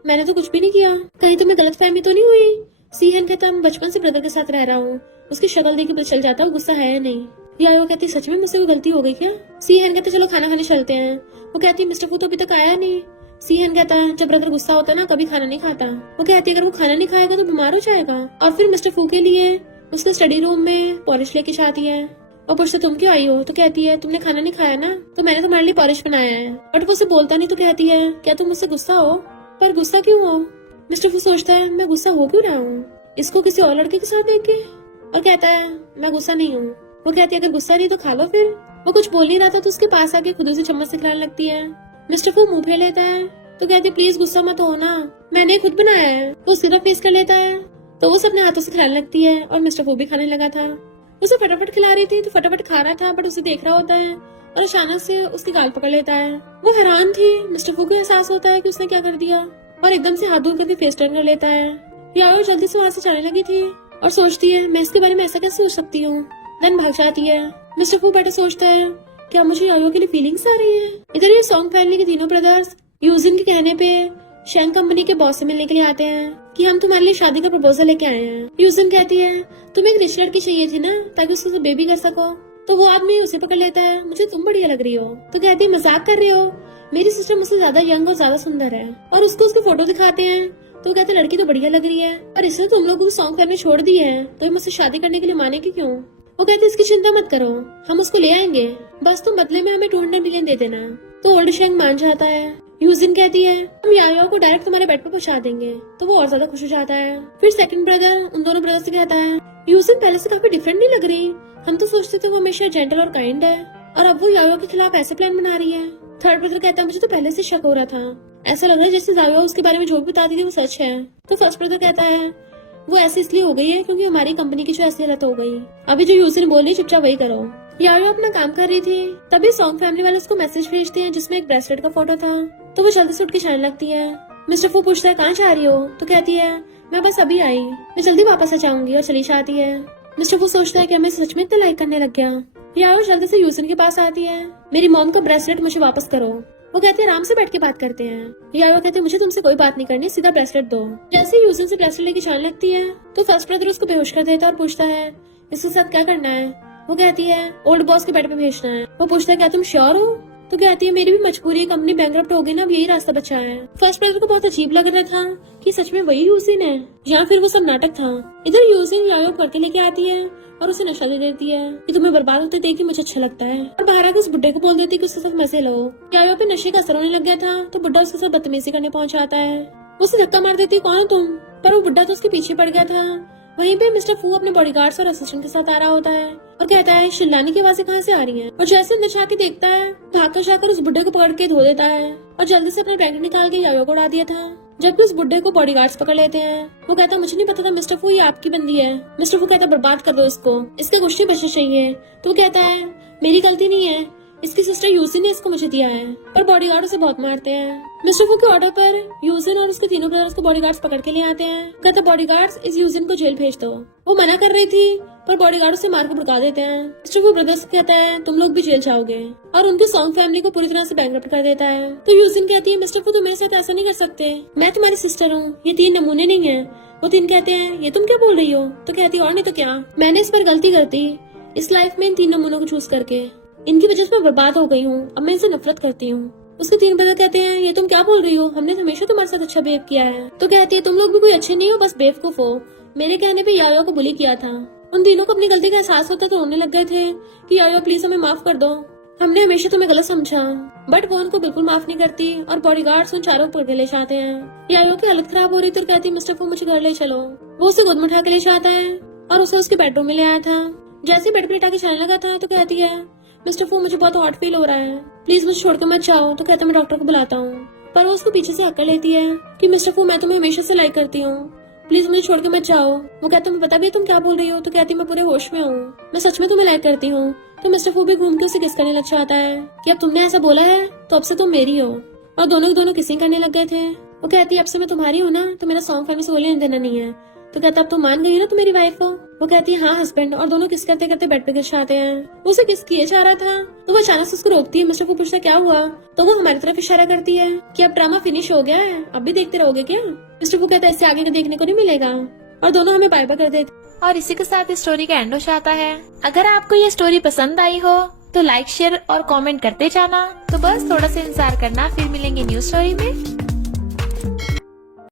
मैंने तो कुछ भी नहीं किया, कहीं तुम्हें गलत फहमी तो नहीं हुई। सीहन कहता मैं बचपन से ब्रदर के साथ रह रहा हूँ, उसकी शक्ल देख के पता चल जाता है गुस्सा है या नहीं। यायो कहती सच में मुझसे कोई गलती हो गई क्या। सीहन कहते चलो खाना खाने चलते हैं। वो कहती मिस्टर फू तो अभी तक आया नहीं। सीहन कहता है जब ब्रदर गुस्सा होता है ना कभी खाना नहीं खाता। वो कहती है अगर वो खाना नहीं खाएगा तो बीमार हो जाएगा। और फिर मिस्टर फू के लिए उसके स्टडी रूम में पॉलिश लेके जाती है और पूछते तुम क्यों आई हो, तो कहती है तुमने खाना नहीं खाया ना, तो मैंने तुम्हारे लिए पॉलिश बनाया है। बट वो उसे बोलता नहीं, तो कहती है क्या तुम मुझसे गुस्सा हो, पर गुस्सा क्यों हो। मिस्टर फू सोचता है मैं गुस्सा हो क्यों रहा हूँ इसको किसी और लड़के के साथ देख के, और कहता है मैं गुस्सा नहीं हूँ। वो कहती है अगर गुस्सा नहीं तो खा लो फिर। वो कुछ बोल नहीं रहा था तो उसके पास आके खुद उसे चम्मच से खिलाने लगती है। मिस्टर फू मुंह फेर लेता है, तो कहती है प्लीज गुस्सा मत हो ना, मैंने खुद बनाया है। वो सिर्फ फेस कर लेता है तो वो अपने हाथों से खिलाने लगती है, और मिस्टर फू भी खाने लगा था। उसे फटाफट खिला रही थी तो फटाफट खा रहा था, बट उसे देख रहा होता है और अचानक से उसकी गाल पकड़ लेता है। वो हैरान थी। मिस्टर फू को एहसास होता है कि उसने क्या कर दिया, और एकदम से हाथ दूर करके फेस टर्न कर लेता है। याओ जल्दी से वहाँ से जाने लगी थी और सोचती है मैं इसके बारे में ऐसा कैसे सोच सकती हूँ, देन भाग जाती है। मिस्टर फू बेटा सोचता है क्या मुझे यायो के लिए फीलिंग्स आ रही है। इधर ये सॉन्ग फैमिली के तीनों ब्रदर्स यूजिन के कहने पे शैंग कंपनी के बॉस से मिलने के लिए आते हैं कि हम तुम्हारे लिए शादी का प्रपोजल लेके आए हैं। यूजिन कहती है तुम्हें एक रिच लड़की चाहिए थी ना ताकि उससे बेबी कर सको। तो वो आदमी उसे पकड़ लेता है, मुझे तुम बढ़िया लग रही हो। तो कहती है मजाक कर रही हो, मेरी सिस्टर मुझसे ज्यादा यंग और ज्यादा सुंदर है। और उसको उसकी फोटो दिखाते हैं तो कहते लड़की तो बढ़िया लग रही है और इसने तुम लोगों को सॉन्ग फैमिली छोड़ दी है तो ये मुझसे शादी करने के लिए माने कि क्यों। वो कहते इसकी चिंता मत करो, हम उसको ले आएंगे, बस तुम बदले में हमें 200 मिलियन दे देना। तो ओल्ड शेंग मान जाता है। यूजिन कहती है हम यायो को डायरेक्ट तुम्हारे बेड पर पहुंचा देंगे। तो वो और ज्यादा खुश हो जाता है। फिर सेकंड ब्रदर उन दोनों ब्रदर से कहता है यूजिन पहले से काफी डिफरेंट नहीं लग रही, हम तो सोचते थे वो हमेशा जेंटल और काइंड है और अब वो यायो के खिलाफ ऐसे प्लान बना रही है। थर्ड ब्रदर कहता है मुझे तो पहले से शक हो रहा था, ऐसा लग रहा है जैसे यायो उसके बारे में जो भी बताती थी वो सच है। तो फर्स्ट ब्रदर कहता है वो ऐसे इसलिए हो गई है क्योंकि हमारी कंपनी की जो हैसियत हो गई, अभी जो यूजिन बोल रही चुपचाप वही करो। यायो अपना काम कर रही थी तभी सॉन्ग फैमिली वाले उसको मैसेज भेजते हैं जिसमें एक ब्रेसलेट का फोटो था। तो वो जल्दी से उठ के जाने लगती है। मिस्टर फू पूछता है कहाँ जा रही हो। तो कहती है मैं बस अभी आई, मैं जल्दी वापस आ जाऊंगी और चली जाती है। मिस्टर फू सोचता है कि मैं सच में इतना लाइक करने लग गया। यायो जल्दी से यूजिन के पास आती है, मेरी मॉम का ब्रेसलेट मुझे वापस करो। वो कहते हैं आराम से बैठ के बात करते हैं। यायो कहते हैं मुझे तुमसे कोई बात नहीं करनी, सीधा ब्रेसलेट दो। जैसे ही यूजिन से ब्रेसलेट लेके जाने लगती है तो फर्स्ट ब्रदर उसको बेहोश कर देता है और पूछता है इसके साथ क्या करना है। वो कहती है ओल्ड बॉस के बेड पे भेजना है। वो पूछता है क्या तुम श्योर हो। तो कहती है मेरी भी मजबूरी, कंपनी बैंकरप्ट हो गई ना, अब यही रास्ता बचा है। फर्स्ट ब्रदर को बहुत अजीब लग रहा था कि सच में वही यूजिन है या फिर वो सब नाटक था। इधर यूजिन यायो करके लेके आती है और उसे नशा दे देती है कि तुम्हें बर्बाद होते देख के मुझे अच्छा लगता है और बाहर आकर उस बुड्ढे को बोल देती कि उसके साथ मजे लो। यायो पे नशे का असर होने लग गया था तो बुड्ढा उसके साथ बदतमीजी करने पहुंच जाता है। उसे धक्का मार देती कौन हो तुम, पर वो बुड्ढा तो उसके पीछे पड़ गया था। वहीं पे मिस्टर फू अपने बॉडीगार्ड्स और असिस्टेंट के साथ आ रहा होता है और कहता है चिल्लाने की आवाजें कहाँ से आ रही हैं। और जैसे अंदर जाके देखता है भागकर जाकर उस बुड्ढे को पकड़ के धो देता है और जल्दी से अपना ब्लैंकेट निकाल के यायो को उड़ा दिया था। जबकि उस बुड्ढे को बॉडीगार्ड्स पकड़ लेते हैं। वो कहता मुझे नहीं पता था मिस्टर फू ये आपकी बंदी है। मिस्टर फू कहता बर्बाद कर दो इसको, इसके कुछ नहीं बचने चाहिए। तो वो कहता है मेरी गलती नहीं है, इसकी सिस्टर यूजिन ने इसको मुझे दिया है। पर बॉडीगार्ड उसे बहुत मारते हैं। मिस्टर फू के ऑर्डर पर यूजिन और उसके तीनों ब्रदर्स को बॉडीगार्ड्स पकड़ के ले आते हैं। कहते बॉडीगार्ड्स इस यूजिन को जेल भेज दो। वो मना कर रही थी पर बॉडीगार्ड उसे मार के भड़का देते हैं। मिस्टर फू ब्रदर्स कहता है तुम लोग भी जेल जाओगे और उनकी सॉन्ग फैमिली को पूरी तरह से बैंकरप्ट कर देता है। तो यूजिन कहती है मिस्टर फू तुम मेरे साथ ऐसा नहीं कर सकते, मैं तुम्हारी सिस्टर हूँ, ये 3 नमूने नहीं है। वो 3 कहते हैं ये तुम क्या बोल रही हो। तो कहती और नहीं तो क्या, मैंने इस पर गलती कर दी इस लाइफ में इन 3 नमूनों को चूज करके, इनकी वजह से मैं बर्बाद हो गई हूँ, अब मैं इनसे नफरत करती हूँ। उसके 3 ब्रदर कहते हैं ये तुम क्या बोल रही हो, हमने हमेशा तुम्हारे साथ अच्छा बिहेव किया है। तो कहती है तुम लोग भी कोई अच्छे नहीं हो, बस बेवकूफ हो, मेरे कहने पे यायो को बुली किया था। उन तीनों को अपनी गलती का एहसास होता तो रोने लग गए थे कि यायो प्लीज हमें माफ कर दो, हमने हमेशा तुम्हें गलत समझा। बट वो उनको बिल्कुल माफ नहीं करती और बॉडीगार्ड्स उन चारों पर ले जाते हैं। यायो की हालत खराब हो रही तो कहती मिस्टर फू मुझे घर ले चलो। वो उसे गोद में उठा के ले जाता है और उसे उसके बेडरूम में ले आया था। जैसे बेड पर लेटा के जाने लगा था तो कहती है मिस्टर फू मुझे बहुत हॉट फील हो रहा है, प्लीज मुझे छोड़कर मत जाओ। तो कहता मैं डॉक्टर को बुलाता हूँ। पर वो उसको पीछे से हक कर लेती है कि मिस्टर फू मैं तुम्हें हमेशा से लाइक करती हूँ, प्लीज मुझे छोड़ के मत जाओ। वो कहता तुम्हें पता भी है तुम क्या बोल रही हो। तो कहती मैं पूरे होश में हूँ, मैं सच में तुम्हें लाइक करती हूँ। तो मिस्टर फू भी घूम के उसे किस करने लग जाता है कि अब तुमने ऐसा बोला है तो अब से तुम मेरी हो। और दोनों किसिंग करने लग गए थे। वो कहती है अब से मैं तुम्हारी हूँ ना, तो मेरा सॉन्ग फैमिली से कोई लेना देना नहीं है। तो कहता अब तो मान गई ना तुम मेरी वाइफ हो। वो कहती है हाँ हस्बैंड। और दोनों किस करते करते बेड पे गिर जाते हैं। वो उसे किस किए जा रहा था तो वो अचानक से उसको रोकती है। मिस्टर फू पूछता क्या हुआ। तो वो हमारी तरफ इशारा करती है कि अब ड्रामा फिनिश हो गया है, अब भी देखते रहोगे क्या। मिस्टर फू कहता है इससे आगे का देखने को नहीं मिलेगा और दोनों हमें बाय बाय कर देते। और इसी के साथ इस स्टोरी का एंड हो जाता है। अगर आपको ये स्टोरी पसंद आई हो तो लाइक शेयर और कमेंट करते जाना। तो बस थोड़ा सा इंतजार करना, फिर मिलेंगे न्यू स्टोरी में।